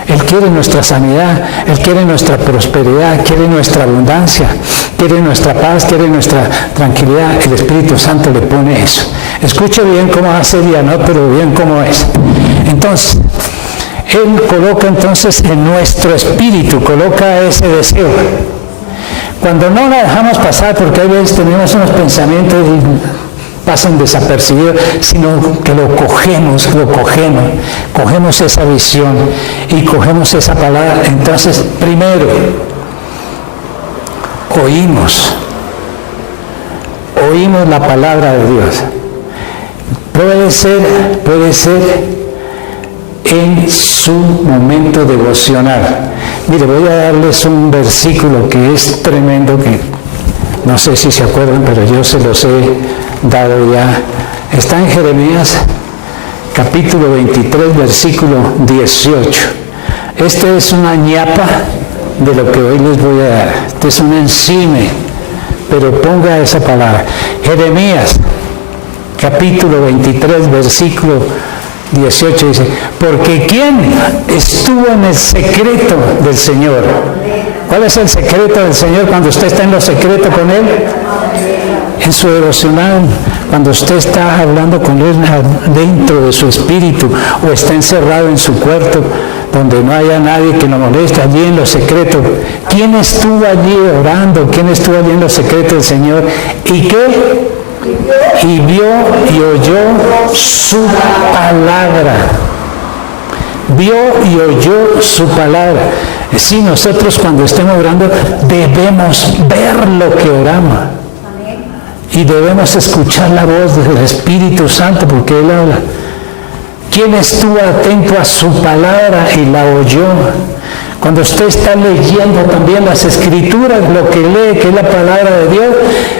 Él quiere nuestra sanidad, Él quiere nuestra prosperidad, quiere nuestra abundancia, quiere nuestra paz, quiere nuestra tranquilidad. El Espíritu Santo le pone eso. Escuche bien cómo hace y no, pero bien cómo es. Entonces, Él coloca entonces en nuestro espíritu, coloca ese deseo. Cuando no la dejamos pasar, porque a veces tenemos unos pensamientos y pasan desapercibidos, sino que lo cogemos, cogemos esa visión y cogemos esa palabra. Entonces, primero, oímos la palabra de Dios. Puede ser en su momento devocional. Mire, voy a darles un versículo que es tremendo, que no sé si se acuerdan, pero yo se los he dado ya. Está en Jeremías capítulo 23, versículo 18. Este es una ñapa de lo que hoy les voy a dar. Este es un encime, pero ponga esa palabra. Jeremías capítulo 23, versículo 18 dice: porque ¿quién estuvo en el secreto del Señor? ¿Cuál es el secreto del Señor cuando usted está en lo secreto con Él? En su devocional, cuando usted está hablando con Él dentro de su espíritu, o está encerrado en su cuarto donde no haya nadie que lo moleste, allí en lo secreto. ¿Quién estuvo allí orando? ¿Quién estuvo allí en lo secreto del Señor? ¿Y qué? Y vio y oyó su palabra. Vio y oyó su palabra. Sí, nosotros cuando estemos orando debemos ver lo que oramos. Y debemos escuchar la voz del Espíritu Santo, porque Él habla. ¿Quién estuvo atento a su palabra y la oyó? Cuando usted está leyendo también las Escrituras, lo que lee, que es la palabra de Dios,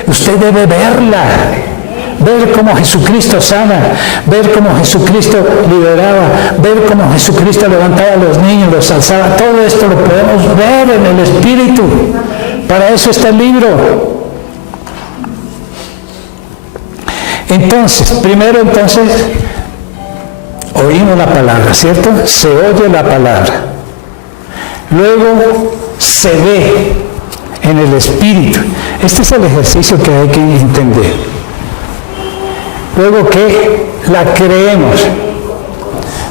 usted debe verla. Ver cómo Jesucristo sana, ver cómo Jesucristo liberaba, ver cómo Jesucristo levantaba a los niños, los alzaba. Todo esto lo podemos ver en el Espíritu. Para eso está el libro. Entonces, primero oímos la palabra, ¿cierto? Se oye la palabra. Luego se ve en el Espíritu. Este es el ejercicio que hay que entender. Luego que la creemos.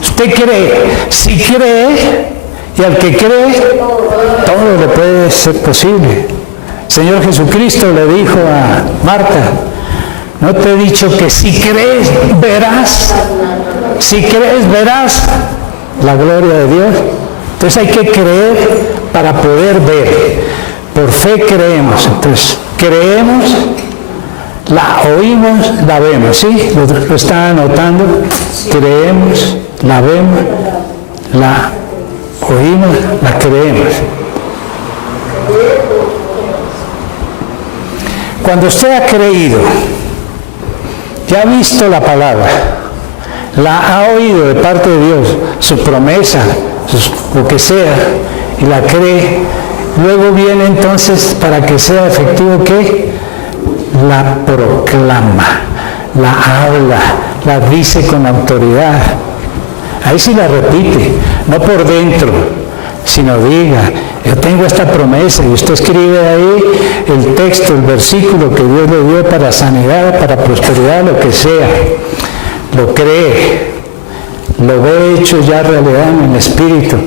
Usted cree. Si cree, y al que cree, todo le puede ser posible. El Señor Jesucristo le dijo a Marta: ¿no te he dicho que si crees, verás? Si crees, verás la gloria de Dios. Entonces hay que creer para poder ver. Por fe creemos. Entonces, creemos, la oímos, la vemos. ¿Sí? ¿Lo están anotando? Creemos, la vemos, la oímos, la creemos. Cuando usted ha creído, ya ha visto la palabra, la ha oído de parte de Dios, su promesa, lo que sea, y la cree, luego viene entonces, para que sea efectivo, ¿qué? La proclama, la habla, la dice con autoridad. Ahí sí la repite, no por dentro, sino diga: yo tengo esta promesa, y usted escribe ahí el texto, el versículo que Dios le dio para sanidad, para prosperidad, lo que sea. Lo cree, lo ve hecho ya realidad en el Espíritu.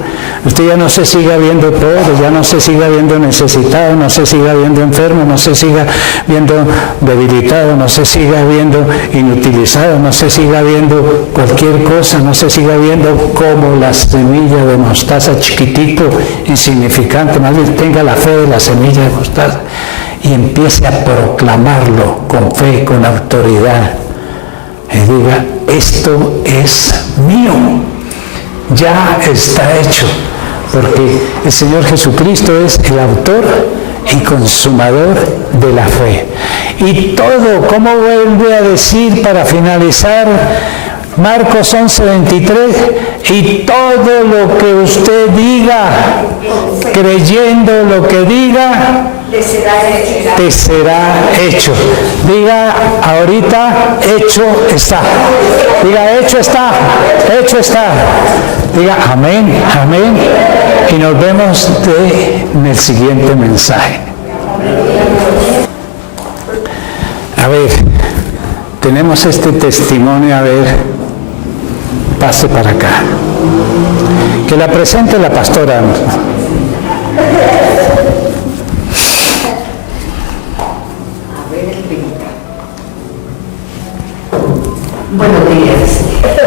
Usted ya no se siga viendo pobre, ya no se siga viendo necesitado, no se siga viendo enfermo, no se siga viendo debilitado, no se siga viendo inutilizado, no se siga viendo cualquier cosa, no se siga viendo como la semilla de mostaza, chiquitico, insignificante. Más bien tenga la fe de la semilla de mostaza y empiece a proclamarlo con fe, con autoridad. Y diga, esto es mío, ya está hecho, porque el Señor Jesucristo es el autor y consumador de la fe. Y todo, ¿cómo vuelve a decir para finalizar? Marcos 11:23, y todo lo que usted diga, creyendo lo que diga, te será hecho. Diga ahorita, hecho está. Diga, hecho está, hecho está. Diga, amén, amén. Y nos vemos en el siguiente mensaje. A ver, tenemos este testimonio, a ver. Pase para acá. Que la presente la pastora. Buenos días.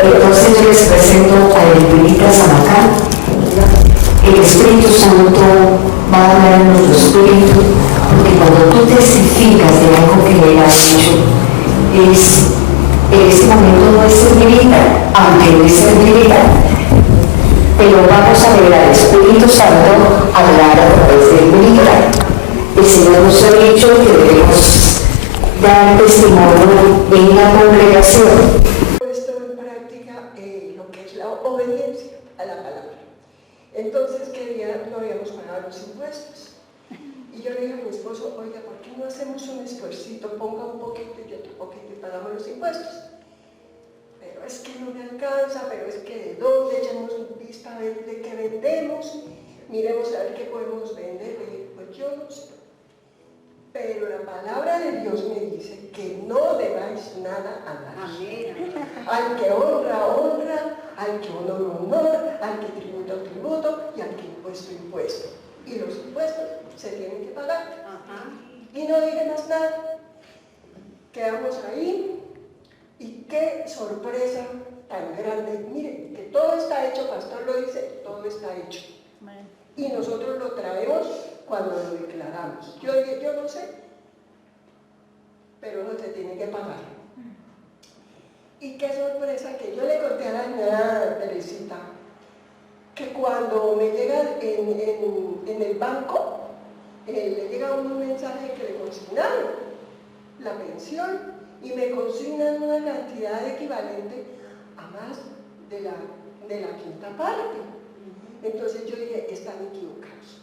Entonces les presento a Elvirita Zamacán. El Espíritu Santo va a hablar en nuestro espíritu, porque cuando tú testificas de algo que Él ha hecho, en este momento no es Elvirita, aunque no es Elvirita, pero vamos a ver al Espíritu Santo hablar a través de Elvirita. El Señor nos ha dicho que debemos dar testimonio en la congregación. Puesto en práctica lo que es la obediencia a la palabra. Entonces, ¿qué día no habíamos pagado los impuestos? Y yo le dije a mi esposo, oiga, ¿por qué no hacemos un esfuercito? Ponga un poquito y otro poquito y pagamos los impuestos. Pero es que no me alcanza, pero es que de dónde, echamos vista a ver de qué vendemos, miremos a ver qué podemos vender. Le dije, pues yo no sé. Pero la palabra de Dios me dice que no debáis nada a nadie. Al que honra, honra, al que honor, honor, al que tributo, tributo y al que impuesto, impuesto. Y los impuestos se tienen que pagar. Y no dije más nada. Quedamos ahí y qué sorpresa tan grande. Miren, que todo está hecho, pastor lo dice, todo está hecho. Y nosotros lo traemos cuando lo declaramos. Yo dije, yo no sé, pero no se tiene que pagar. Y qué sorpresa que yo le conté a la señora Teresita que cuando me llega en el banco, le llega un mensaje que le consignaron la pensión y me consignan una cantidad equivalente a más de la quinta parte. Entonces yo dije, están equivocados.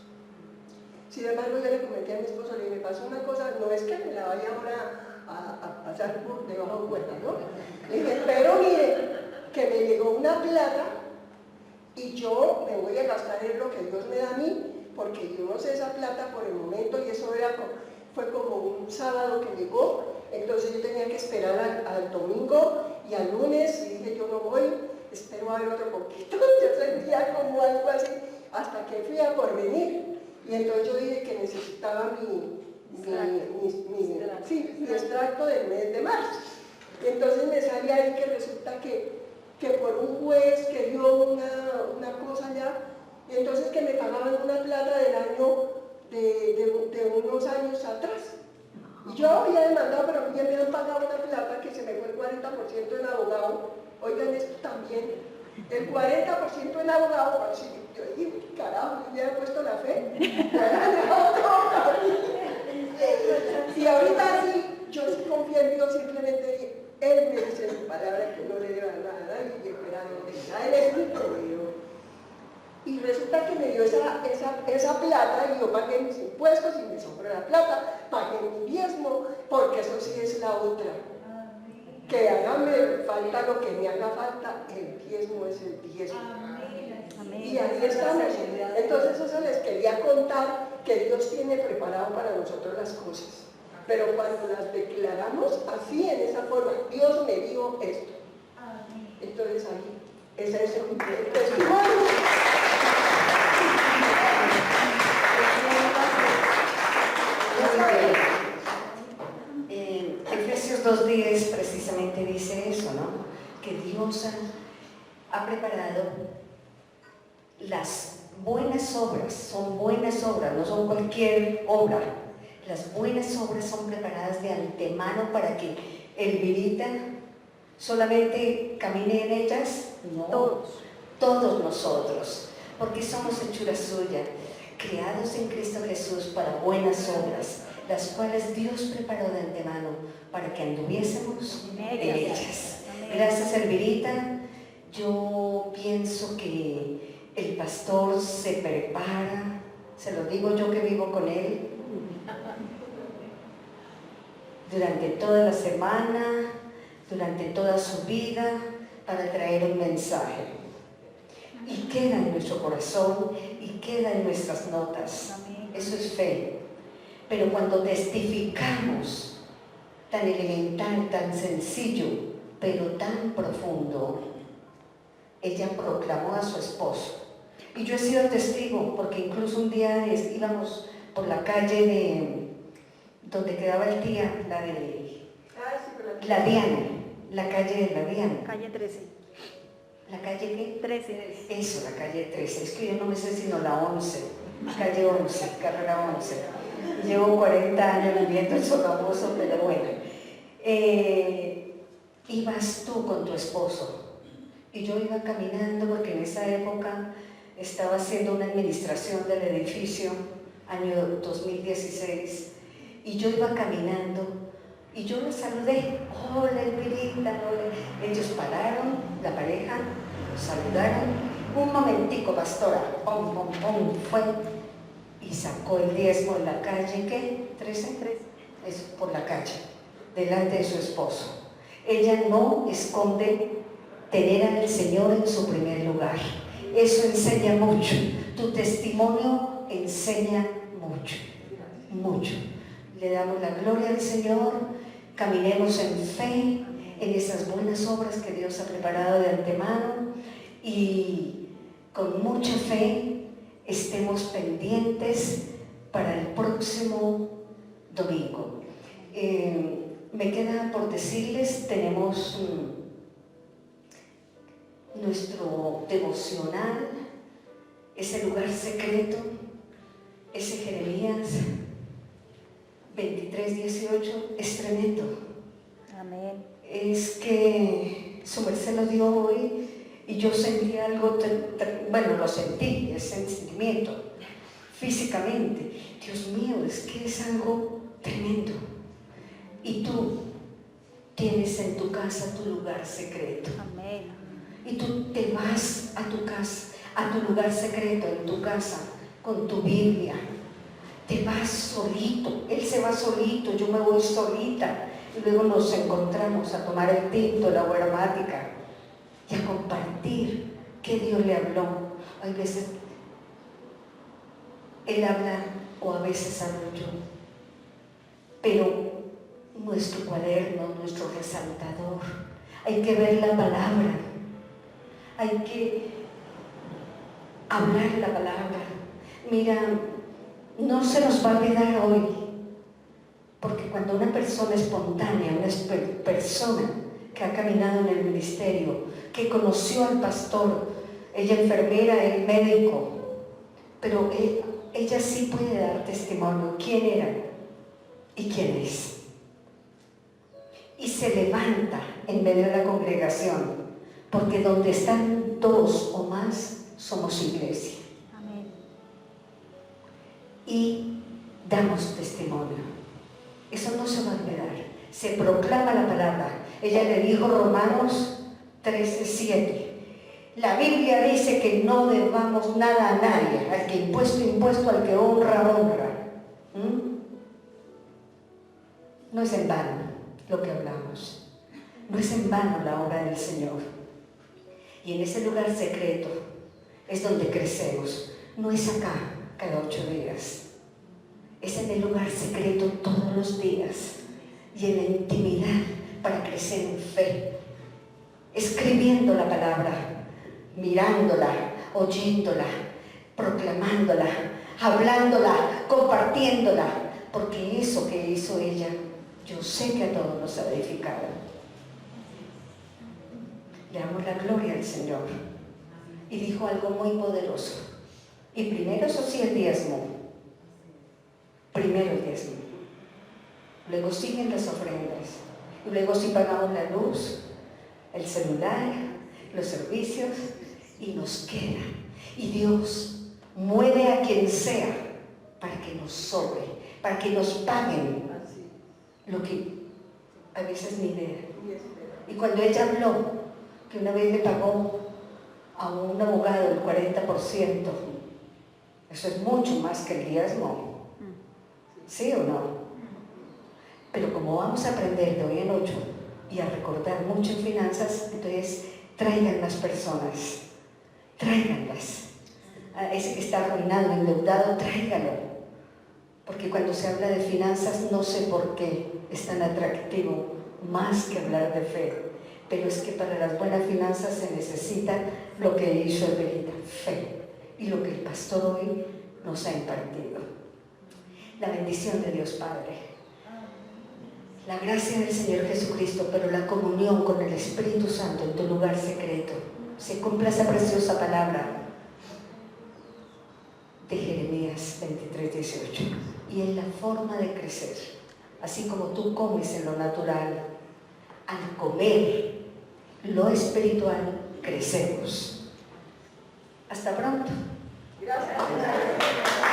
Sin embargo, yo le comenté a mi esposo, le dije, me pasó una cosa, no es que me la vaya ahora a pasar por debajo de cuerda, ¿no? Le dije, pero mire, que me llegó una plata y yo me voy a gastar en lo que Dios me da a mí, porque yo no sé esa plata por el momento, y eso fue como un sábado que llegó, entonces yo tenía que esperar al domingo y al lunes, y dije, yo no voy, espero a ver otro poquito. Yo sentía como algo así, hasta que fui a Porvenir. Y entonces yo dije que necesitaba mi extracto del mes de marzo. Y entonces me salía ahí que resulta que por un juez que dio una cosa allá, y entonces que me pagaban una plata del año de unos años atrás. Y yo había demandado, pero ya me han pagado una plata que se me fue el 40% en abogado. Oigan esto también, el 40% en abogado, pues, yo dije, carajo, me hubiera puesto la fe. Y ahorita sí, yo sí confío en Dios, simplemente Él me dice en su palabra que no le deba nada y espera donde Él es mi proveedor. Y resulta que me dio esa plata y yo pagué mis impuestos y me sobró la plata, pagué mi diezmo, porque eso sí es la otra. Que hágame falta lo que me haga falta, el diezmo es el diezmo. Y ahí estamos. Entonces eso les quería contar, que Dios tiene preparado para nosotros las cosas. Pero cuando las declaramos así, en esa forma, Dios me dijo esto. Entonces ahí Ese es un testimonio. Efesios 2:10 precisamente dice eso, ¿no? Que Dios ha preparado las buenas obras, son buenas obras, no son cualquier obra. Las buenas obras son preparadas de antemano para que Elvirita solamente camine en ellas, no, todos nosotros, porque somos hechura suya, creados en Cristo Jesús para buenas obras, las cuales Dios preparó de antemano para que anduviésemos en ellas. Gracias, Elvirita. Yo pienso que el pastor se prepara, se lo digo yo que vivo con él, durante toda la semana, durante toda su vida, para traer un mensaje. Y queda en nuestro corazón y queda en nuestras notas. Eso es fe. Pero cuando testificamos, tan elemental, tan sencillo, pero tan profundo, ella proclamó a su esposo. Y yo he sido testigo, porque incluso un día íbamos por la calle de donde quedaba el tía, la Diana, la calle de la Diana. Calle 13. ¿La calle qué? 13. Eso, la calle 13. Es que yo no me sé sino la 11, calle 11, carrera 11. Llevo 40 años viviendo en Sogamoso, pero bueno. Ibas tú con tu esposo. Y yo iba caminando porque en esa época estaba haciendo una administración del edificio, año 2016, y yo iba caminando y yo los saludé. Hola, Elvirita, hola. Ellos pararon, la pareja, saludaron. Un momentico, pastora, pum, pum, pum, fue y sacó el diezmo en la calle, ¿qué? 13. Es por la calle, delante de su esposo. Ella no esconde tener al Señor en su primer lugar. Eso enseña mucho. Tu testimonio enseña mucho, mucho. Le damos la gloria al Señor, caminemos en fe, en esas buenas obras que Dios ha preparado de antemano y con mucha fe estemos pendientes para el próximo domingo. Me queda por decirles, tenemos nuestro devocional, ese lugar secreto, ese Jeremías 23:18, es tremendo. Amén. Es que su merced lo dio hoy y yo sentí algo, bueno, lo sentí, ese sentimiento, físicamente. Dios mío, es que es algo tremendo. Y tú tienes en tu casa tu lugar secreto. Amén. Y tú te vas a tu casa, a tu lugar secreto, en tu casa, con tu Biblia. Te vas solito, él se va solito, yo me voy solita. Y luego nos encontramos a tomar el tinto, la agua aromática y a compartir qué Dios le habló. Hay veces él habla o a veces hablo yo. Pero nuestro cuaderno, nuestro resaltador, hay que ver la palabra. Hay que hablar la palabra. Mira, no se nos va a olvidar hoy, porque cuando una persona espontánea, una persona que ha caminado en el ministerio, que conoció al pastor, ella enfermera, el médico, pero ella sí puede dar testimonio quién era y quién es. Y se levanta en medio de la congregación, porque donde están dos o más, somos iglesia. Amén. Y damos testimonio. Eso no se va a olvidar. Se proclama la palabra. Ella le dijo Romanos 13:7. La Biblia dice que no debamos nada a nadie. Al que impuesto, al que honra, honra. No es en vano lo que hablamos. No es en vano la obra del Señor. Y en ese lugar secreto es donde crecemos. No es acá cada 8 días. Es en el lugar secreto todos los días. Y en la intimidad para crecer en fe. Escribiendo la palabra. mirándola, oyéndola, proclamándola, hablándola, compartiéndola, porque eso que hizo ella, yo sé que a todos nos ha edificado. Le damos la gloria al Señor. Y dijo algo muy poderoso. Y primero, eso sí, el diezmo. Primero el diezmo. Luego siguen las ofrendas. Y luego sí pagamos la luz, el celular, los servicios, y nos queda. Y Dios mueve a quien sea para que nos sobre, para que nos paguen lo que a veces ni idea. Y cuando ella habló que una vez le pagó a un abogado el 40%, eso es mucho más que el diezmo. ¿Sí o no? Pero como vamos a aprender de hoy en 8 y a recordar mucho en finanzas, entonces traigan las personas, tráiganlas. A ese que está arruinado, endeudado, tráigalo. Porque cuando se habla de finanzas, no sé por qué es tan atractivo más que hablar de fe. Pero es que para las buenas finanzas se necesita lo que hizo Evelita, fe. Y lo que el pastor hoy nos ha impartido. La bendición de Dios Padre, la gracia del Señor Jesucristo, pero la comunión con el Espíritu Santo en tu lugar secreto. Se cumpla esa preciosa palabra de Jeremías 23:18. Y en la forma de crecer, así como tú comes en lo natural, al comer lo espiritual, crecemos. Hasta pronto. Gracias.